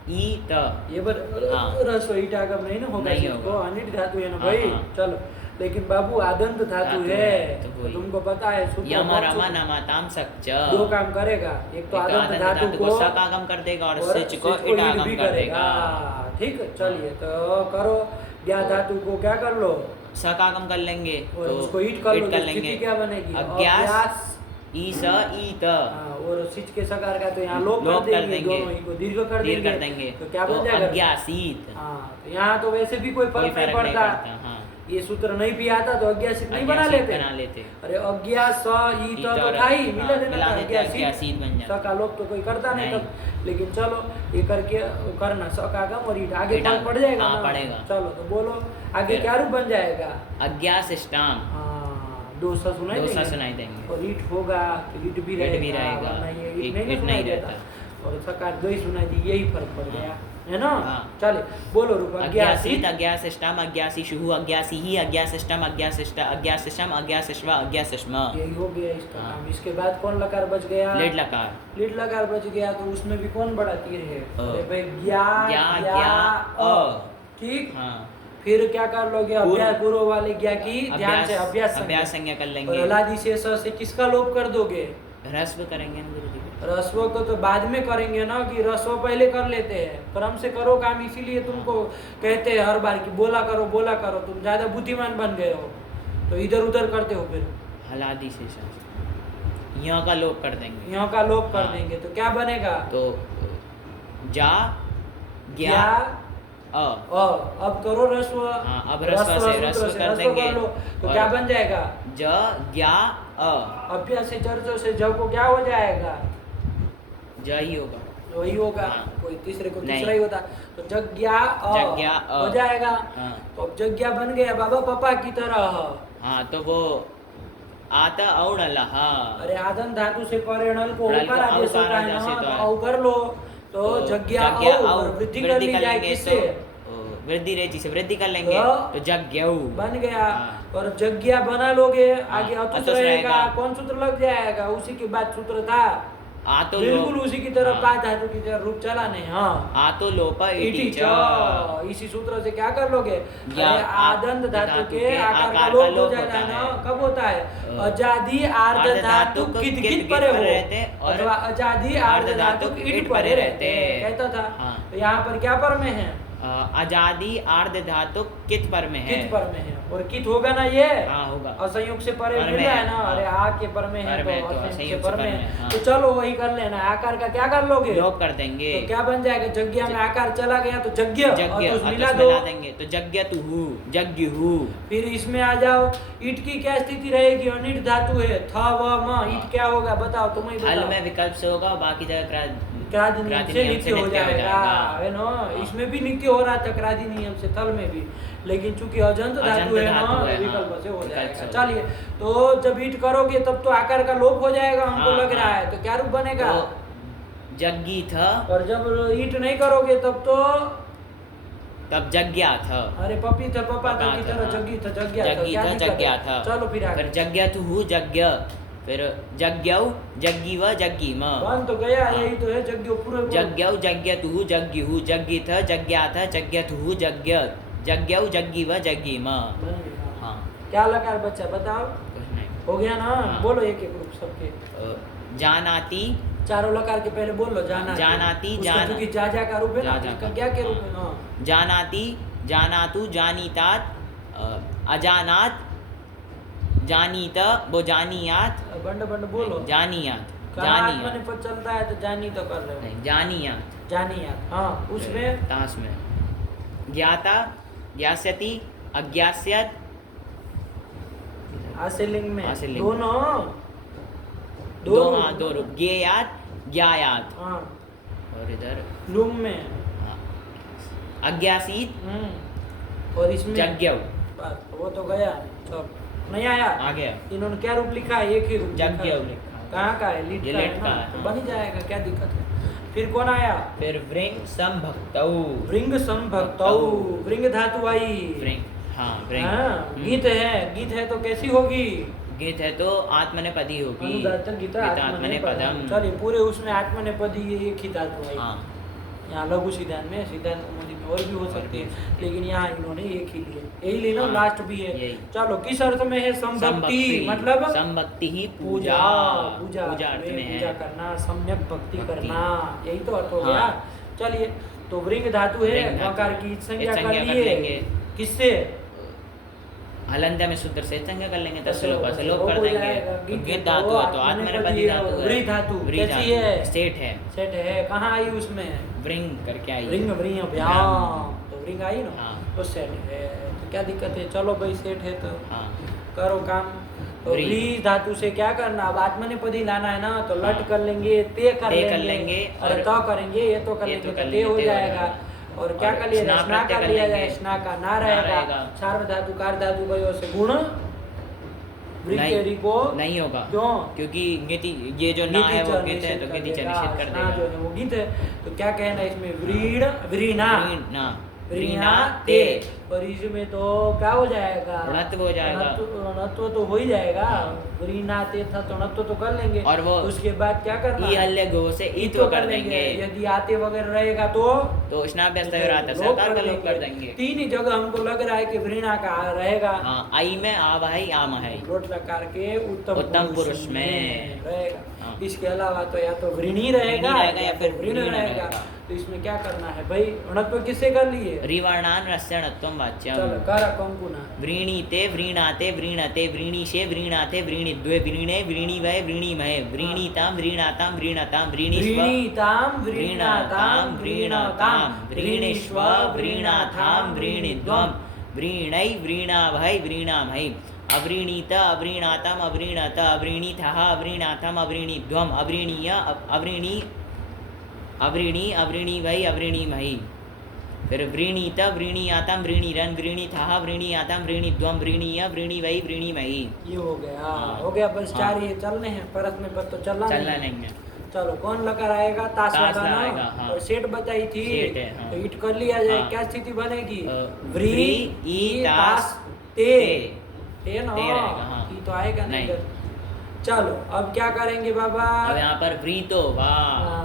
ई त, ये बर हाँ। रसोई टागम नहीं ना होगा नहीं इसको होगा। अनिट धातु है ना हाँ, भाई हाँ। चलो लेकिन बाबू आदंत धातु धातु है है, तो तो वही। तुमको पता है सूत्र यम कौन रमा सूत्र- नमा ताम सक्च, दो काम करेगा एक तो आदंत धातु को सकागम कर देगा और सिच सिच को को ईट इटागम भी कर करेगा देगा। ठीक है चलिए तो करो ज्ञा धातु को क्या कर लो सकागम कर लेंगे और तो उसको ईट कर लो ईट तो स्थिति क्या बनेगी अज्ञास ई स ई त, हाँ, और सिच के सकार का तो यहाँ लोप लोप कर कर देंगे देंगे। दोनों ही को दीर्घ कर दीर्घ देंगे कर देंगे तो क्या बन जाएगा अज्ञासीत, हाँ तो यहाँ तो वैसे भी कोई कोई फर्क नहीं फर्क नहीं पड़ता पड़ता, हाँ ये सूत्र नहीं भी आता तो अज्ञासित नहीं बना अज्ञासीत लेते बना लेते। अरे अज्ञा स ई ई तो तो था ही मिला हाँ, देना मिला था देते, अज्ञासीत बन जाता। स का लोप तो कोई करता नहीं नहीं। तब लेकिन चलो ये करके करना स का गम और ईट आगे ईट फर्क पड़ जाएगा हाँ, ना पड़ेगा। चलो तो बोलो आगे फिर- क्या रूप बन जाएगा अज्ञासिष्टाम, हाँ दो सा सुनाई दो सा देंगे। सुनाई देंगे। और ईट होगा तो ईट भी ईट रहेगा भी रहेगा, वरना ये ईट ईट- नहीं ना ईट सुनाई नहीं देता रहता। और सकार दो ही सुनाई दी यही फर्क पड़ गया है ना हाँ। चले बोलो रूप अज्ञासीत अज्ञासिष्टाम अज्ञासीषुः अज्ञासीहि अज्ञासिष्टम अज्ञासिष्ट अज्ञासिष्टम अज्ञासिष्व अज्ञासिष्म, यही हो गया इसका हाँ। काम इसके बाद कौन लकार बच गया लिट लकार, लीड लकार बच गया तो उसमें भी कौन बड़ा तीर है अरे भाई ज्ञा ज्ञा, ज्ञा ज्ञा, अ ठीक हाँ फिर क्या कर लोगे पूर्व- अभ्यास पूर्व वाले ज्ञा की ध्यान से अभ्यास अभ्यास संज्ञा कर और लेंगे, अलादि से स से किसका लोप कर दोगे ह्रस्व करेंगे ना गुरुजी। रस्व को तो बाद में करेंगे ना कि रस्व पहले कर लेते हैं क्रम से करो काम इसीलिए तुमको कहते हैं हर बार कि बोला करो तुम ज्यादा बुद्धिमान बन गए हो तो इधर उधर करते हो फिर हलादी से शास्त्र यहाँ का लोप कर देंगे यहाँ का लोप कर हाँ। देंगे तो क्या बनेगा तो जा ज्ञा ज्ञा अ, अब करो रस्व हाँ, अब रस्व से सूत्र रस्व से कर रस्व देंगे। लो तो और- क्या बन जाएगा ज ज्ञा अ, अभ्यास से चर्चो से जब को क्या हो जाएगा ज ही होगा, वही होगा हाँ। कोई तीसरे को नहीं। तीसरा ही होता तो जग्ञा जग्ञा अ। हो जाएगा हाँ। तो अब जग्ञा बन गया बाबा पापा की तरह हाँ तो वो आता औड़लह, अरे आदन धातु से परिणल को णल को ऊपर आदेश औकार होता है आदेश ना होता है। तो औ कर लो तो जग्ञा औ और वृद्धि कर ली जाए किससे वृद्धि रहती से वृद्धि कर लेंगे तो तो जग्ञऊ बन गया हाँ। और जग्ञा बना लोगे आगे हाँ, अतुस अतुस रहेगा रहेगा। कौन सूत्र लग जाएगा उसी के बाद सूत्र था आ तो बिल्कुल उसी की तरह हाँ। का धातु की तरह रूप चलाने हाँ आ तो लोप इटी इटी च इसी सूत्र से क्या कर लोगे या अरे आदंत धातु के आकार का आकार लोप का हो लोप जाता है होता ना है। कब होता है अ, अजादि आर्ध आर्ध धातु धातु कित कित कित कित परे परे हो रहते और अथवा अजादि आर्ध आर्ध धातु धातु इट इट परे परे रहते रहते। कहता था हाँ। तो यहाँ पर क्या पर में है आजादी आर्ध धातु कित पर में है, कित पर में है और कित होगा ना ये हाँ होगा, असंयोग से परे पर मिल में रहा है, है ना हाँ। अरे आ के पर में है पर में तो तो असंयोग से असंयोग पर से में पर है में, हाँ। तो चलो वही कर लेना आकार का क्या कर लोगे लोप कर देंगे तो क्या बन जाएगा जग्ञा में आकार चला गया तो जग्ञ जग्ञ और अतुस मिला दो मिला देंगे तो जग्ञ तुहु जग्ञ हु, फिर इसमें आ जाओ ईट की क्या स्थिति रहेगी अनिट धातु है थ व म ईट क्या होगा बताओ तुम ही हल बताओ में विकल्प से होगा बाकी जगह क्रादि नियम से नित्य हो जाएगा है ना हाँ। इसमें भी नित्य हो रहा था क्रादि नियम से थल में भी लेकिन चूंकि अजंत धातु है ना धातु है, विकल्प हाँ, से हो विकल्प जाएगा से हो चलिए तो जब ईट करोगे तब तो आकार का लोप हो जाएगा हमको हाँ, लग रहा हाँ। है तो क्या रूप बनेगा तो जग्गी था और जब ईट नहीं करोगे तब तो तब जग्ञा था, अरे पपी था पपा था पपा की था, तरह हाँ। जग्गी था जग्या था जग्गी क्या था दिक्कत जग्ञा है? था, चलो फिर आगे फिर जग्ञ तुहु जग्ञ, फिर जग्ञऊ जग्गी व जग्गी म, बन तो गया हाँ। यही तो है जग्यो पूरे जग्ञऊ जग्ञ तुहु जग्गिहु जग्गी था जग्ञा था जग्ञ तुहु जग्ञ, जग्ञऊ जग्गी व जग्गी म, बन गया। हाँ क्या लकार बच्चा बताओ कुछ नहीं। हो गया ना हाँ। बोलो एक एक रूप सबके जानाति चारों लकार के पहले बोल लो जाना जानाति, उसका जाना- क्योंकि जा का रूप है ना जा इसका का। क्या के रूप है हाँ जानाति जानातु जानीतात अजानात जानीत वो जानियात बंड बंड बोलो जानियात कहाँ आत्मा जानियात ने पद चलता है तो जानी तो कर रहे नहीं हो जानियात जानी आप हाँ उसमें तास में ज्ञाता ज्ञास्यति अज्ञास्यत आसेलिंग में आसेलिंग। दोनों दो हाँ दो रूप ज्ञेयात ज्ञायात हाँ और इधर लुम में हाँ, अज्ञासीत और इसमें जज्ञव बस वो तो गया चल नहीं आया आ गया इन्होंने क्या रूप लिखा है एक ही रूप लिखा है। जज्ञव लिखा है। कहाँ का है लीड ये का है लीड ना का है, तो हाँ। बन ही जाएगा क्या दिक्कत है फिर कौन आया फिर वृंग संभक्तौ वृंग संभक्तौ वृंग धातु आई वृंग हाँ वृंग हाँ, गीत है तो कैसी होगी गीत है तो आत्मनेपदी होगी अनुदातक गीता आत्मनेपदम चलिए पूरे उसमें आत्मनेपदी ये एक ही धातु आई हाँ यहाँ लघु सिद्धांत में सिद्धांत कौमुदी में और भी हो सकती है सकती लेकिन यहाँ इन्होंने एक ही लिए यही लेना हाँ, लास्ट भी है यही। चलो किस अर्थ में है संभक्ति मतलब संभक्ति ही पूजा पूजा पूजा अर्थ में पूजा है करना सम्यक भक्ति भक्ति। करना यही तो अर्थ हो हाँ। गया चलिए तो वृंग धातु है वृंग धातु। वकार की संज्ञा संज्ञा कर कर लिए लेंगे। किससे हलंदा में सूत्र से संज्ञा कर लेंगे तो तस्लों का लोप वो कर हो देंगे जाएगा। तो गीत गीत है धातु तो है तो आत्मनेपदी धातु है व्री धातु व्री कैसी धातु है स्टेट है सेट है कहाँ आई उसमें वृंग करके आई रिंग व्रिंग व्याम तो रिंग आई ना हाँ। तो सेट है तो क्या दिक्कत है चलो भाई सेट है तो हाँ करो काम तो व्री। व्री धातु से क्या करना अब आत्मनेपदी लाना है ना तो लट हाँ। कर लेंगे ते कर ते कर लेंगे लेंगे अरे और तो करेंगे ये तो कर ये लेंगे तो कर तो ते लेंगे, हो ते हो जाएगा जाएगा। और क्या और कर लिया स्ना जाए स्ना प्रत्यय कर कर लिया जाए लेंगे। स्ना का ना ना रहेगा रहेगा। सार्व धातु कार धातु का से गुण व्री नहीं, के री को नहीं होगा क्यों क्योंकि गीति ये जो ना है वो गीत है तो गीति निषेध कर ना जो देगा है वो गीत है तो क्या कहना है इसमें व्रीण व्रीणा ना व्रीणा ते और इसमें तो क्या हो जाएगा ऋणत्व हो जाएगा। ऋणत्व तो हो ही जाएगा व्रीणा ते था तो ऋणत्व तो कर लेंगे और वो उसके बाद क्या करना ई है? हल्ले गो से ई ईत्व कर देंगे यदि आते वगैरह रहेगा तो स्नाभ्यस्त और आता लोप सरकार का कर लोप कर देंगे। देंगे तीन ही जगह हमको लग रहा है कि व्रीणा का रहेगा हाँ आई में आव है आम है लोट लकार के उत्तम उत्तम पुरुष में रहेगा हाँ। इसके अलावा तो या तो वृणी रहेगा रहेगा या फिर वृण वृण रहेगा रहेगा। तो इसमें क्या करना है भाई ऋणत्व किससे कर लिए रिवर्णान रस्यणत्वम वाच्यम चलो कर कंकुना व्रीणीते व्रीणाते व्रीणते व्रीणीशे व्रीणाते व्रीणिद्वे व्रीणे व्रीणिवय व्रीणिमहे व्रीणीताम व्रीणाताम व्रीणताम व्रीणीष्व व्रीणीताम व्रीणाताम व्रीणताम व्रीणिष्व व्रीणाथाम व्रीणिद्वम व्रीणै व्रीणावहै व्रीणामहै अव्रीणीत अव्रीणाताम अव्रीणत अव्रीणीथः अव्रीणाथम अव्रीणिद्वम अव्रीणीय अव्रीणी अव्रीणी अव्रीणीवै अव्रीणीमहि फिर व्रीणीत व्रीणीयाताम व्रीणीरन व्रीणीथः व्रीणीयाताम व्रीणिद्वम व्रीणीय व्रीणिवै व्रीणिमहि ये हो गया हाँ। हो गया बस हाँ। चार ये चलने हैं परत में पर तो चलना चलना नहीं नहीं है चलो कौन लकर आएगा ताश ताश लगाना लगाएगा, हाँ। और सेट बताई थी सेट है, हाँ। तो हिट कर लिया जाए हाँ। क्या स्थिति बनेगी व्री, ई, ताश, ते ते। ते ना ते रहेगा, हाँ। ई तो आएगा नहीं नहीं। इधर। चलो अब क्या करेंगे बाबा अब यहाँ पर व्रीतो वाह हाँ,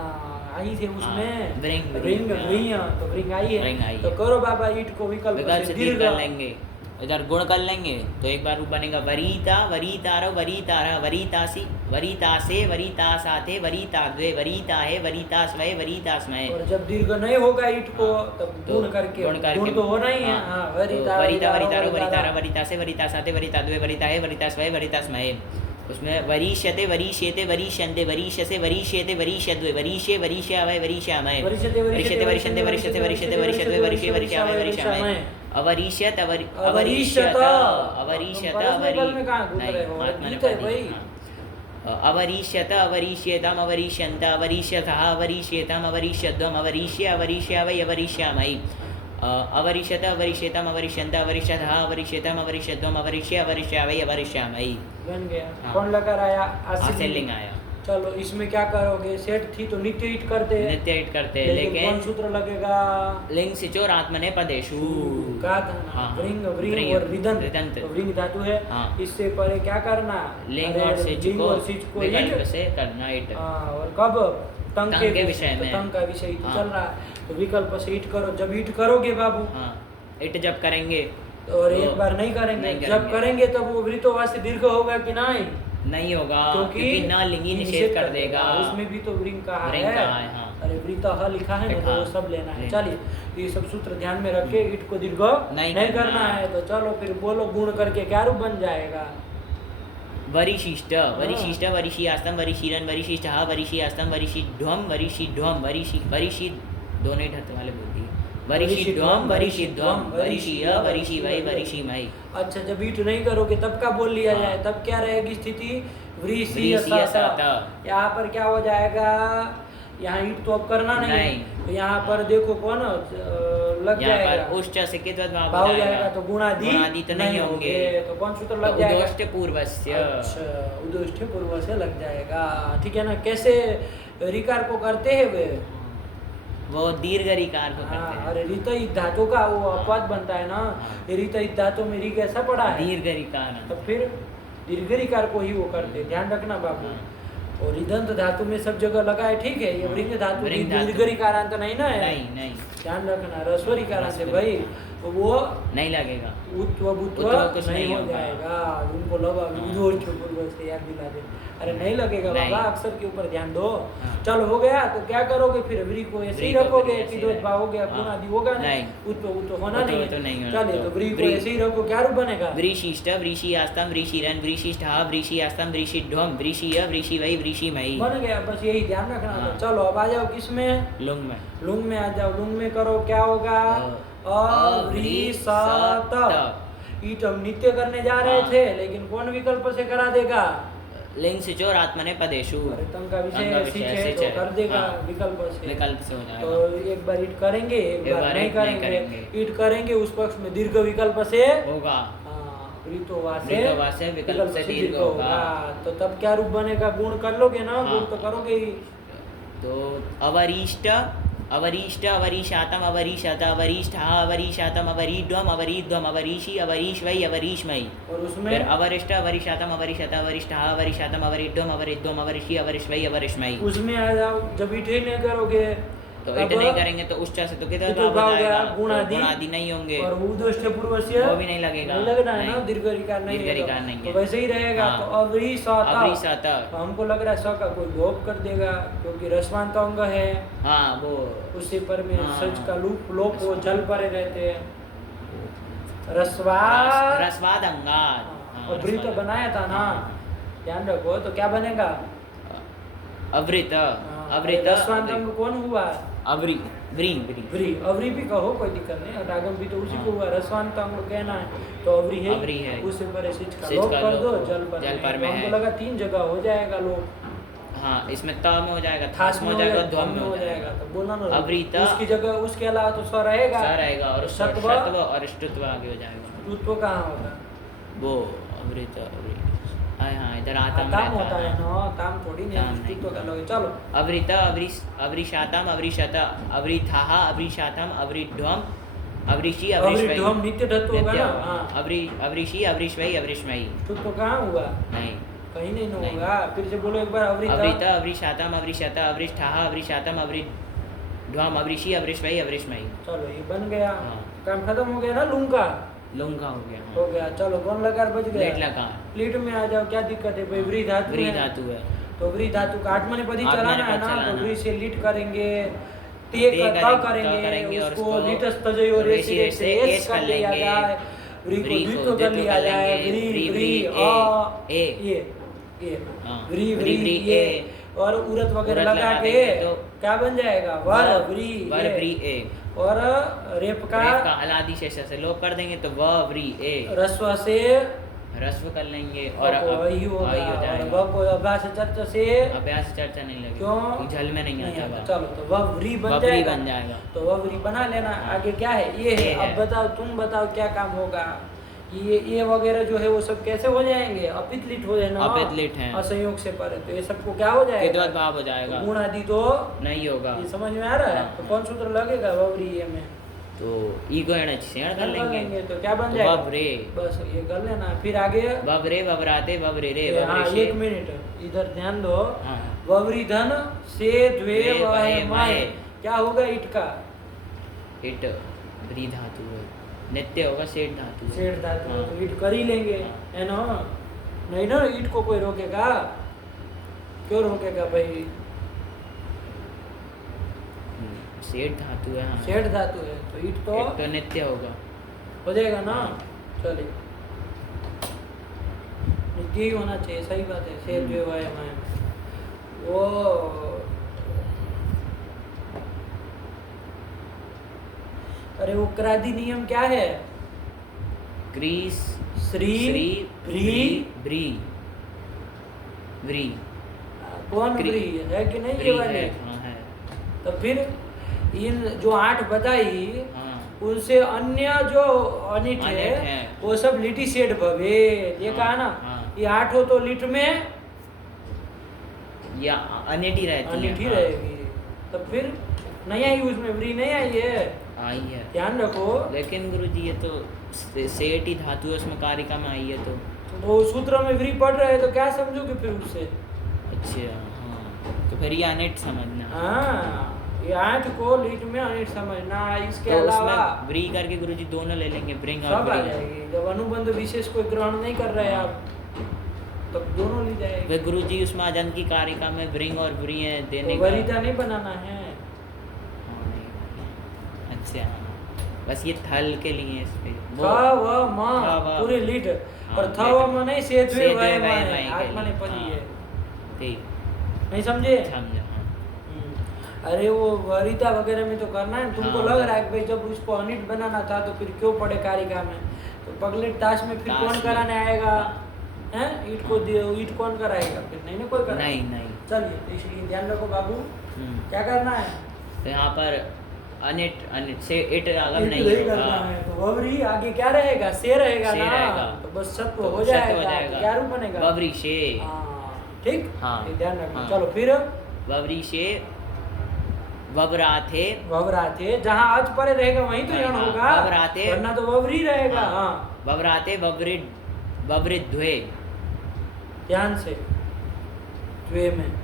आई थे उसमें व्रिंग, रिंग हाँ। रिंग तो रिंग आई रिंग आई है तो है। करो बाबा ईट को विकल्प विकल्प से से दीर्घ दीर्घ कर लेंगे इधर गुण कर लेंगे तो एक बार रूप बनेगा वरीता वरीतार वरीतारा वरीतासी वरीतासे वरीतासाथे वरीताद्वे वरीताहे वरीतास्मय वरीतास्मय और जब दीर्घ नहीं होगा ईट को तब तो गुण करके गुण करके गुण तो होना ही है हाँ, हाँ, तो वरिता वरीता वरीतारो वरितारा, वरीतारा वरीतासे वरीतासाथे वरीताद्वे वरीताहे वरीतास्मय वरीतास्मय उसमें वरीष्यते वरीष्येते वरीष्यन्ते वरीष्यसे वरीष्येते वरीष्यद्वे वरीष्ये वरीष्यावय वरीष्यामय वरिष्यते वरिष्यते वरिष्यन्ते वरिष्यते वरिष्यते वरिष्यद्वे वरिष्ये वरीष्यावय वरीष्यामय अवरीष्यत अवरीष्यत अवरीष्यत परस्पर में कहाँ घूम रहे हो? गीत है भाई। अवरीष्यत अवरीष्येतम अवरीष्यन्त अवरीष्यतः अवरीष्येतम अवरीष्यद्वम अवरीष्य अवरीष्यावै अवरीष्यामहि अवरीष्यत अवरीष्येतम अवरीष्यन्त अवरीष्यतः अवरीष्येतम अवरीष्यद्वम अवरीष्य अवरीष्यावै अवरीष्यामहि बन गया हाँ। कौन लगा आया आसेलिंग आया चलो इसमें क्या करोगे सेट थी तो नित्य हिट करते नित्य हिट करते लेकिन कौन लेकिन सूत्र लगेगा लिंग सिचोर आत्मने पदेशु का था ना हाँ, व्रिंग व्रिंग व्रिंग, और रिदंत रिदंत। तो व्रिंग धातु है हाँ। इससे पहले क्या करना लिंग अरे, और सिच लिंग को और सिच को विकल्प हिट से करना हिट हाँ, और कब तंग तंग के विषय तो में। तंग का विषय तो हाँ। चल रहा है तो विकल्प से हिट करो जब हिट करोगे बाबू हाँ हिट जब करेंगे और तो एक बार नहीं करेंगे नहीं जब करेंगे तब वो वृत्तवासी दीर्घ होगा कि नहीं नहीं होगा क्योंकि न लिंगी निषेध निषेध कर देगा उसमें भी तो वृंग कहा वृंग है कहा है, हाँ। अरे वृत्त ह लिखा है ना लिखा। तो वो सब लेना है ले। चलिए तो ये सब सूत्र ध्यान में रख के ईट को दीर्घ नहीं करना है तो चलो फिर बोलो गुण करके क्या रूप बन जाएगा वरिशिष्ट वरिशिष्ट वरिशियास्तम वरिशीरन वरिशिष्टः वरिशियास्तम वरिशिध्वम वरिशिध्वम वरिशी वरिशी दोनों ही ढत्ते वाले बोल दिए वरिषिध्वम वरिषिध्वम वरिषीय वरिषीवै वरिषीमहि। अच्छा, जब ईट नहीं करोगे तब का बोल लिया जाए, तब क्या रहेगी स्थिति? वृषियसत। यहाँ पर क्या हो जाएगा? यहाँ ईट तो अब करना नहीं। तो यहाँ पर देखो कौन लग जाएगा? यहाँ पर उश्च से कितवत भाव भाव हो जाएगा, जाएगा। तो गुणादि तो नहीं होंगे। तो कौन सूत्र लग जाएगा? उदोष्ट पूर्वस्य। अच्छा, उदोष्ट पूर्व से लग जाएगा। ठीक है ना? कैसे रिकार को करते हैं वे? वो दीर्घ रिकार को करते हैं। अरे ऋत धातु का वो अपवाद बनता है ना, ऋत धातु में री कैसा पड़ा है? दीर्घ रिकार। तो फिर दीर्घ रिकार को ही वो करते, ध्यान रखना बाबू। और ऋदंत धातु में सब जगह लगा है, ठीक है। ये वृंग धातु दीर्घ रिकारांत नहीं ना है? नहीं, ध्यान रखना। रस्व रिकारांत है भाई, तो वो नहीं लगेगा। उत्व बुत्व कुछ नहीं हो होगा। जाएगा। उनको लगा विदोष के पूर्व से याद दिला दे। अरे नहीं लगेगा नहीं। बाबा, अक्षर के ऊपर ध्यान दो। हाँ। चलो हो गया, तो क्या करोगे फिर? व्री को ऐसे ही व्री को रखोगे फिर कि ऐसे दो ही भाव हो गया, हाँ। गुणादि होगा नहीं। उत्व होना उत्व नहीं तो नहीं होना। चलिए, तो व्री को व्री- ऐसे ही रखो, क्या रूप बनेगा? वृषिष्ट वृषियास्तम वृषिरन वृषिष्ठा वृषियास्तम वृषिध्वम वृषिय वृषिवै वृषिमहि। बन गया, बस यही ध्यान रखना था। हाँ। चलो अब आ जाओ किसमें? लुंग में। लुंग में आ जाओ। लुंग में करो, क्या होगा? अव्रीसत। ईट हम नित्य करने जा रहे हाँ। थे, लेकिन कौन विकल्प से करा देगा? लिंग से चोर आत्मने पदेशु। अरे तंग का विषय तंग का सिच विषय है, सिच तो है। कर देगा हाँ। विकल्प से। विकल्प से हो जाएगा। तो एक बार ईट करेंगे, एक एक बार बार नहीं ईट नहीं करेंगे। करेंगे। ईट करेंगे, उस पक्ष में दीर्घ विकल्प से होगा। वृतोवा वृतोवा से विकल्प से दीर्घ होगा। तो तब क्या रूप बनेगा? गुण कर लोगे ना? हाँ। गुण तो करोगे ही। तो अवरिष्ट अवरिष्ट अवरिशातम अवरिशत अवरिष्ठा अवरिशातम अवरिध्वम अवरिध्वम अवरिषि अवरिष्वै अवरिष्महि। और उसमें फिर अवरिष्ट अवरिशातम अवरिशत अवरिष्ठा अवरिशातम अवरिध्वम अवरिध्वम अवरिषि अवरिष्वै अवरिष्महि। उसमें आ जाओ, जब ईट ही नहीं करोगे तो तब ईट नहीं करेंगे तो उच्च से तो किधर कितने भाव गया? गुणादि। गुणादि नहीं होंगे। और उदोष्ट पूर्व से वो भी नहीं लगेगा। नहीं लगना है ना, नहीं। दीर्घ रिकार नहीं दीर्घ है तो। रिकार नहीं है। तो वैसे ही रहेगा। हाँ। तो अवरिसत। अवरिशत। तो हमको लग रहा है स का कोई लोप कर देगा, क्योंकि रसवांत अंग है, हाँ वो उसी पर में हाँ। सच का लोप वो जल परे रहते हैं। रस्वा रसवाद अंगात। हाँ, और वृत बनाया था ना, ध्यान रखो। तो क्या बनेगा? अवृत हाँ, अवृत रसवांत अंग कौन हुआ? अवरी व्री व्री व्री। अवरी भी कहो, कोई दिक्कत नहीं। और आगम भी तो उसी को हुआ। रसवांत अंग कहना है, तो अवरी है। अवरी है। उसे पर सिच का सिच लोप का कर लोप दो, हो। जल पर जल पर तो में हमको है। लगा 3 जगह हो जाएगा लोप। हाँ इसमें त में हो जाएगा, थास थास में हो जाएगा, ध्वम में हो जाएगा। तो बोला ना, अवृत। उसकी जगह उसके अलावा तो स रहेगा। स रहेगा और सत्व सत्व और ष्टुत्व आगे हो जाएगा। ऋतु कहाँ होगा? वो अवृत अवृत हाँ इधर आतम ताम होता रहता है है। ना, ताम थोड़ी ताम नहीं, नहीं। ऋतु का लोगे। चलो अवृत अवरिशातम अवरिशत अवरिथाः अवरिशातम अवरिध्वम अवरिषि अवरिष्वै। अवृद्धम नित्य धत्व होगा नित्य ना। होगा। हाँ, अवरिषि अवरिष्वै अवरिष्महि। ऋतु कहाँ हुआ? नहीं कहीं नहीं नहीं। होगा। फिर से बोलो एक बार। अवृत अवृत अवरिशातम अवरिशत अवरिष्ठाः अवरिशातम अवरिध्वम अवरिषि अवरिष्वै अवरिष्महि। चलो ये बन गया। हाँ। काम खत्म हो गया ना लूंग का? लुंग का हो गया। हो गया। चलो कौन लकार बच गया? लेट लगा प्लीट में आ जाओ, क्या दिक्कत है भाई? व्री धातु व्री है। धातु है। तो व्री धातु का आठमने पदी आठमने चलाना है पद ना, तो चलाना। व्री से लीट करेंगे, ते करेंगे और उसको उसको लीटस तजय और रेसी रेसी से से एस एस कर कर लिया लेंगे। जाए। व्री को व्री को द्वित्व कर लिया जाए। लेंगे। व्री व्री, व्री व्री, ये हाँ। व्री व्री, व्री व्री, ये ए। और उरत वगैरह उरत लगा लगा के देंगे तो क्या बन जाएगा? वर व्री वर ये। व्री ए। और रेप का रेफ का हलादी शेष से लोप कर देंगे तो व व्री ए। रस्व से रस्व कर लेंगे और वही होगा। वही हो और जाएगा। व को अभ्यास चर्चा से अभ्यास चर्चा नहीं लगेगी। क्यों? झल में नहीं आता आता। हुआ। चलो तो वह व्री बन वह व्री जाएगा। बन जाएगा। तो वह व्री बना लेना। आगे क्या है? ये है। ये अब है। बताओ, तुम बताओ क्या काम होगा? ये वगैरह जो है वो सब कैसे हो जाएंगे? अपितलिट हो जाए ना, अपितलिट हैं। असंयोग से पर। तो ये सबको क्या हो जाएगा? किद्वत भाव हो जाएगा। गुण आदि तो नहीं होगा। ये समझ में आ रहा है? हाँ। तो कौन सूत्र लगेगा ववरी में? तो ईगो एण सेण कर लेंगे तो क्या बन तो जाएगा? ववरे बस ये कर लेना। फिर आगे ववरे ववराते ववरे रे हाँ, ववरे 1 मिनट इधर ध्यान दो। हाँ। ववरी धन से द्वे द्वे वह वहे माय। माय। क्या होगा ईट का? इट व्री धातु है। नित्य होगा सेठ धातु है। सेठ धातु हाँ। तो ईट कर ही लेंगे, है ना? नहीं ना, ईट को कोई रोकेगा? क्यों रोकेगा भाई? सेठ धातु है। हाँ। सेठ धातु है तो ईट तो इट तो नित्य होगा। हो जाएगा ना। चलिए, नित्य ही होना चाहिए। सही बात है। सेठ जो है वो अरे वो क्रादि नियम क्या है? क्रीस श्री भ्री ब्री ब्री कौन क्री- भ्री है कि नहीं ये ब्री वाले? है, हाँ है, तो फिर इन जो 8 बताई हाँ उनसे अन्य जो अनिट अनिट है है। वो सब लिटी सेठ भवे, ये कहा ना? हाँ। ये 8 हो तो लिट में या अनिटी रहती है, अनिट ही हाँ, रहेगी। तो फिर नहीं आई उसमें व्री नहीं आई है, आई है। ध्यान रखो। लेकिन गुरुजी ये तो सेठ ही धातु है, उसमें कारिका में आई है तो तो सूत्र में व्री पढ़ रहे हैं तो क्या समझोगे फिर उससे? अच्छा, हाँ, तो फिर ये अनिट समझना। हाँ, ये 8 को लिट में अनिट समझना। इसके तो अलावा उसमें ब्री करके गुरुजी दोनों ले लेंगे, ब्रिंग और सब आ ब्री। जाएगी। जब अनुबंध विशेष कोई ग्रहण नहीं कर रहे आप तब दोनों ली जाएगी। वे गुरुजी उसमें अजंत की कारिका में ब्रिंग और ब्री है देने तो का। वरिता नहीं बनाना है। हाँ, नहीं। अच्छा, हाँ, बस ये थल के लिए इस पे थ व म थ, व। पूरी लीट और हाँ, थ व म नहीं से द्वे से द्वे वय वय में वय के आत्मा लिए, ने पदी हाँ। है। ठीक, नहीं समझे? समझा, हाँ। अरे वो वरिता वगैरह में तो करना है तुमको। हाँ, लग रहा है कि भाई जब उसको अनिट बनाना था तो फिर क्यों पड़े कारिका में? तो पगलेट ताश में फिर ताश कौन में। कराने आएगा? हाँ। हैं? ईट को ईट कौन कराएगा फिर? नहीं ना कोई कराएगा। नहीं नहीं। चलिए, तो इसलिए ध्यान रखो बाबू, हम्म। क्या करना है? तो यहाँ पर अनिट अनिट से इट आगम ईट नहीं करना होगा। है। तो ववरी आगे क्या रहेगा? से रहेगा से ना? रहेगा। तो बस सत्व तो हो सत्व जाएगा। तो क्या रूप बनेगा? ववरी शे, हाँ, ठीक। हाँ, ये ध्यान रखना। हाँ। चलो फिर ववरी शे ववराथे, ववराते, जहाँ अच परे रहेगा वहीं तो यण हाँ, होगा, ववराते। वरना तो ववरी रहेगा। हाँ। हाँ, ववराते ववरिड ववरिद्वे, ध्यान से द्वे में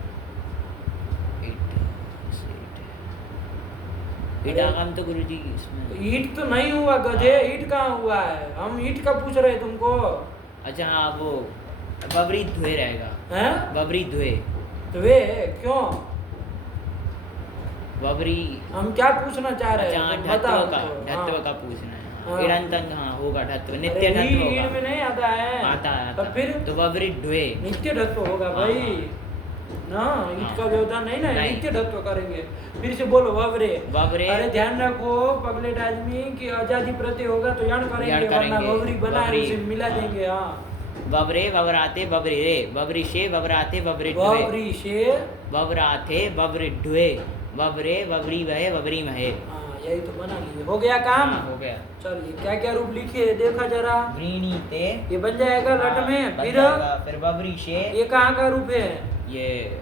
इट आगम तो गुरुजी इसमें। तो ईट तो नहीं हुआ गधे। ईट कहाँ हुआ है? हम ईट का पूछ रहे तुमको। अच्छा, हाँ, वो ववरी ध्वे रहेगा, हैं? ववरी ध्वे, द्वे क्यों? ववरी। हम क्या पूछना चाह रहे अच्छा, हैं? हाँ, तुम बताओ ढत्व का हमको। ढत्व हाँ। का पूछना है। हाँ। इड़ंतंग, हाँ, होगा ढत्व, अरे नित्य ढत्व ईट होगा। में नहीं आता है। आता है, तो आता फिर है। तो ववरी ध्वे, नित्य ढत्व होगा हाँ, भाई ना। ईट हाँ। का व्यवधान नहीं ना, नहीं। नित्य ढत्व करेंगे। फिर से बोलो ववरे। ववरे। अरे ध्यान रखो पगलेट आदमी की आजादी प्रत्यय होगा तो यण करेंगे, यण वरना करेंगे। ववरी बनाए ववरी, उसे मिला हाँ। देंगे। हाँ, ववरे ववराते ववरिरे, ववरिशे ववराते ववरिड्वे, ववरी से ववराथे ववरिड्वे, ववरे ववरी वहे ववरी महे। हाँ, यही तो बना लिए। हो गया काम? हाँ, हो गया। चलिए, क्या क्या रूप लिखे देखा जरा। व्रीणीते, ये बन जाएगा लट हाँ, में। बन फिर जाएगा। फिर ववरिशे, ये कहाँ का रूप है? ये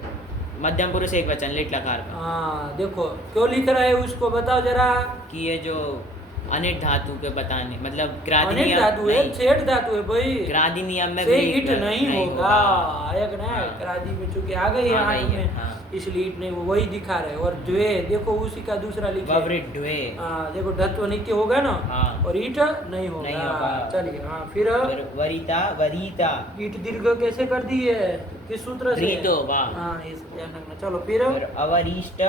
मध्यम पुरुष एक वचन लिट लकार का। हाँ, देखो क्यों लिख रहे हैं उसको बताओ जरा। कि ये जो अनिट धातु के बताने, मतलब ग्रादी अनेक नियम धातु है, नहीं, सेठ धातु है भाई। ग्रादी नियम में से भी ईट नहीं होगा। एक ना हाँ। क्रादी में चूंकि आ गई है आ हाथ गई है, में, हाँ। इसलिए ईट नहीं, वो वही दिखा रहे हैं। और द्वे देखो उसी का दूसरा लिखे। ववरिड्वे, हाँ, देखो धत्व नित्य होगा ना। हाँ। और ईट नहीं नहीं होगा। होगा। चलिए, हाँ, फिर फिर वरिता वरीता, ईट दीर्घ कैसे कर दी है? किस सूत्र से? वृतो, वाह। हाँ, इस ध्यान रखना। चलो फिर फिर अवरिष्ट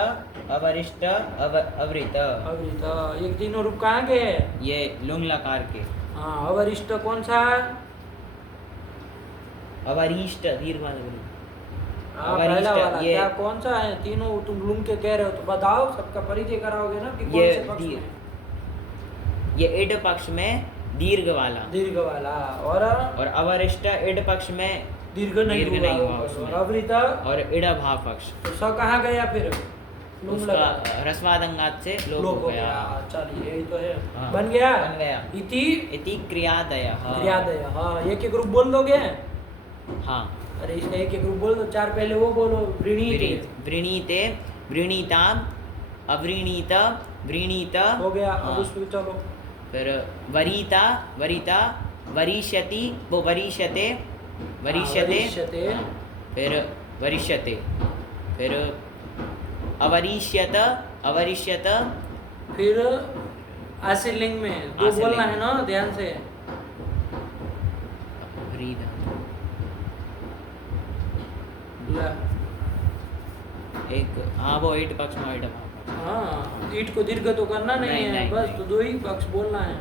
अवरिष्ट अवृत, अवृत, ये तीनों रूप कहाँ के है? ये लुंग लकार के। हाँ, अवरिष्ट कौन सा है? अवरिष्ट दीर्घ वाला गुरु। हाँ, अवरिष्ट, पहला वाला ये- क्या कौन सा है? तीनों तुम लुंग के कह रहे हो तो बताओ, सबका परिचय कराओगे ना कि कौन ये से पक्ष दी- में? ये इड पक्ष में दीर्घ वाला, दीर्घ वाला। और और अवरिष्ट इड पक्ष में दीर्घ नहीं दीर्घ नहीं हुआ होगा। उसमें। और अवृत और इड भाव पक्ष, तो स कहाँ गया फिर? लुंग उसका लगा। रस्वादंगात से लोप लोप हो हो गया। गया। चलिए, यही तो है। हाँ, बन गया। बन गया। इति इति क्रियादय, याद है। हाँ, एक एक रूप बोल दोगे? हाँ। अरे इसका एक एक रूप बोल दो। चार पहले वो बोलो। वृणीत वृणीते वृणीताम अवृणीत वृणीत, हो गया। हाँ। अब उसमें चलो। फिर वरीता वरीता वरिष्यति, वो वरिष्यते वरिष्यते, वरिष्यते। हाँ। फिर वरिष्यते, फिर अवरिष्यत अवरिष्यत, फिर आशीर्लिंग में दो आशीर्लिंग बोलना है में। ना, ध्यान से। व्रीद, ला। एक, हाँ, वो ईट पक्ष में ईट भाव। हाँ, ईट को दीर्घ तो करना नहीं नहीं, है, नहीं, बस नहीं। तो दो ही पक्ष बोलना है।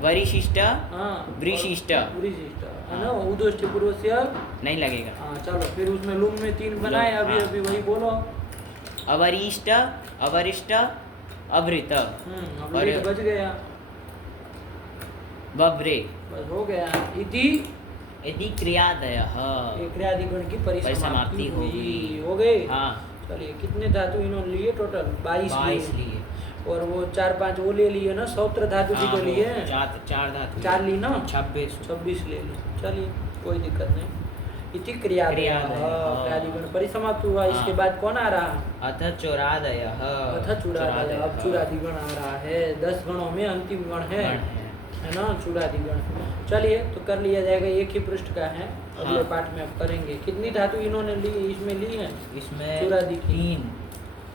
वरिशिष्ट हाँ, वृशिष्ट, वृशिष्ट है ना, उदोष्ट पूर्वस्य। नहीं लगेगा। हाँ, चलो फिर उसमें लुंग में तीन बनाए। अभी हाँ। अभी वही बोलो। अवरिष्ट अवरिष्ट अवृत अब और लेट बच गया, बब्रे बस हो गया। इति यदि क्रियादयः ये क्रियादिगण की परिसमाप्ति परिसमाप्ति हो हुई। गई। हो गए। हाँ चलिए कितने धातु इन्होंने लिए टोटल? 22 22 लिए। लिए। और वो 4-5 वो ले लिए ना, सौत्र धातु भी हाँ, तो वो लिए। चार धातु 4 ली ना, 26 ले ली। चलिए कोई दिक्कत नहीं। इति क्रियादयः क्रियादयः। क्रियादिगण परिसमाप्ति हुआ। हाँ। इसके बाद कौन आ रहा? अथ चोरादयः अथ चूड़ादय। अब चूड़ादिगण आ रहा है। 10 गणों में अंतिम गण है, है ना, चूड़ादिगण। चलिए तो कर लिया जाएगा, एक ही पृष्ठ का है। अगले हाँ। पाठ में अब करेंगे। कितनी धातु इन्होंने ली, इसमें ली है? इसमें चूड़ादि की 3।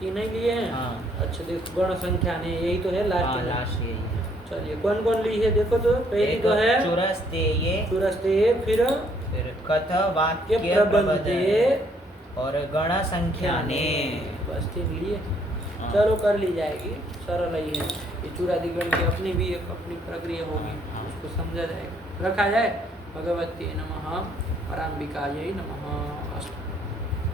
3 ही लिए हैं। हाँ। अच्छा देखो गण संख्या ने यही तो है हाँ लास्ट में। लास्ट यही है। चलिए कौन कौन ली है देखो तो। पहली एक तो है चुरस्तेये, चूरस्ते, फिर फिर कथ वाक्य ये प्रबंधे प्रबंधे और गण संख्याने। बस 3 लिए। हाँ। चलो कर ली जाएगी, सरल ही है। ये चूड़ादिगण की अपनी भी एक अपनी प्रक्रिया होगी, हाँ। उसको समझा जाएगा। रखा जाए। भगवती नमः, पराम्बिकायै नमः।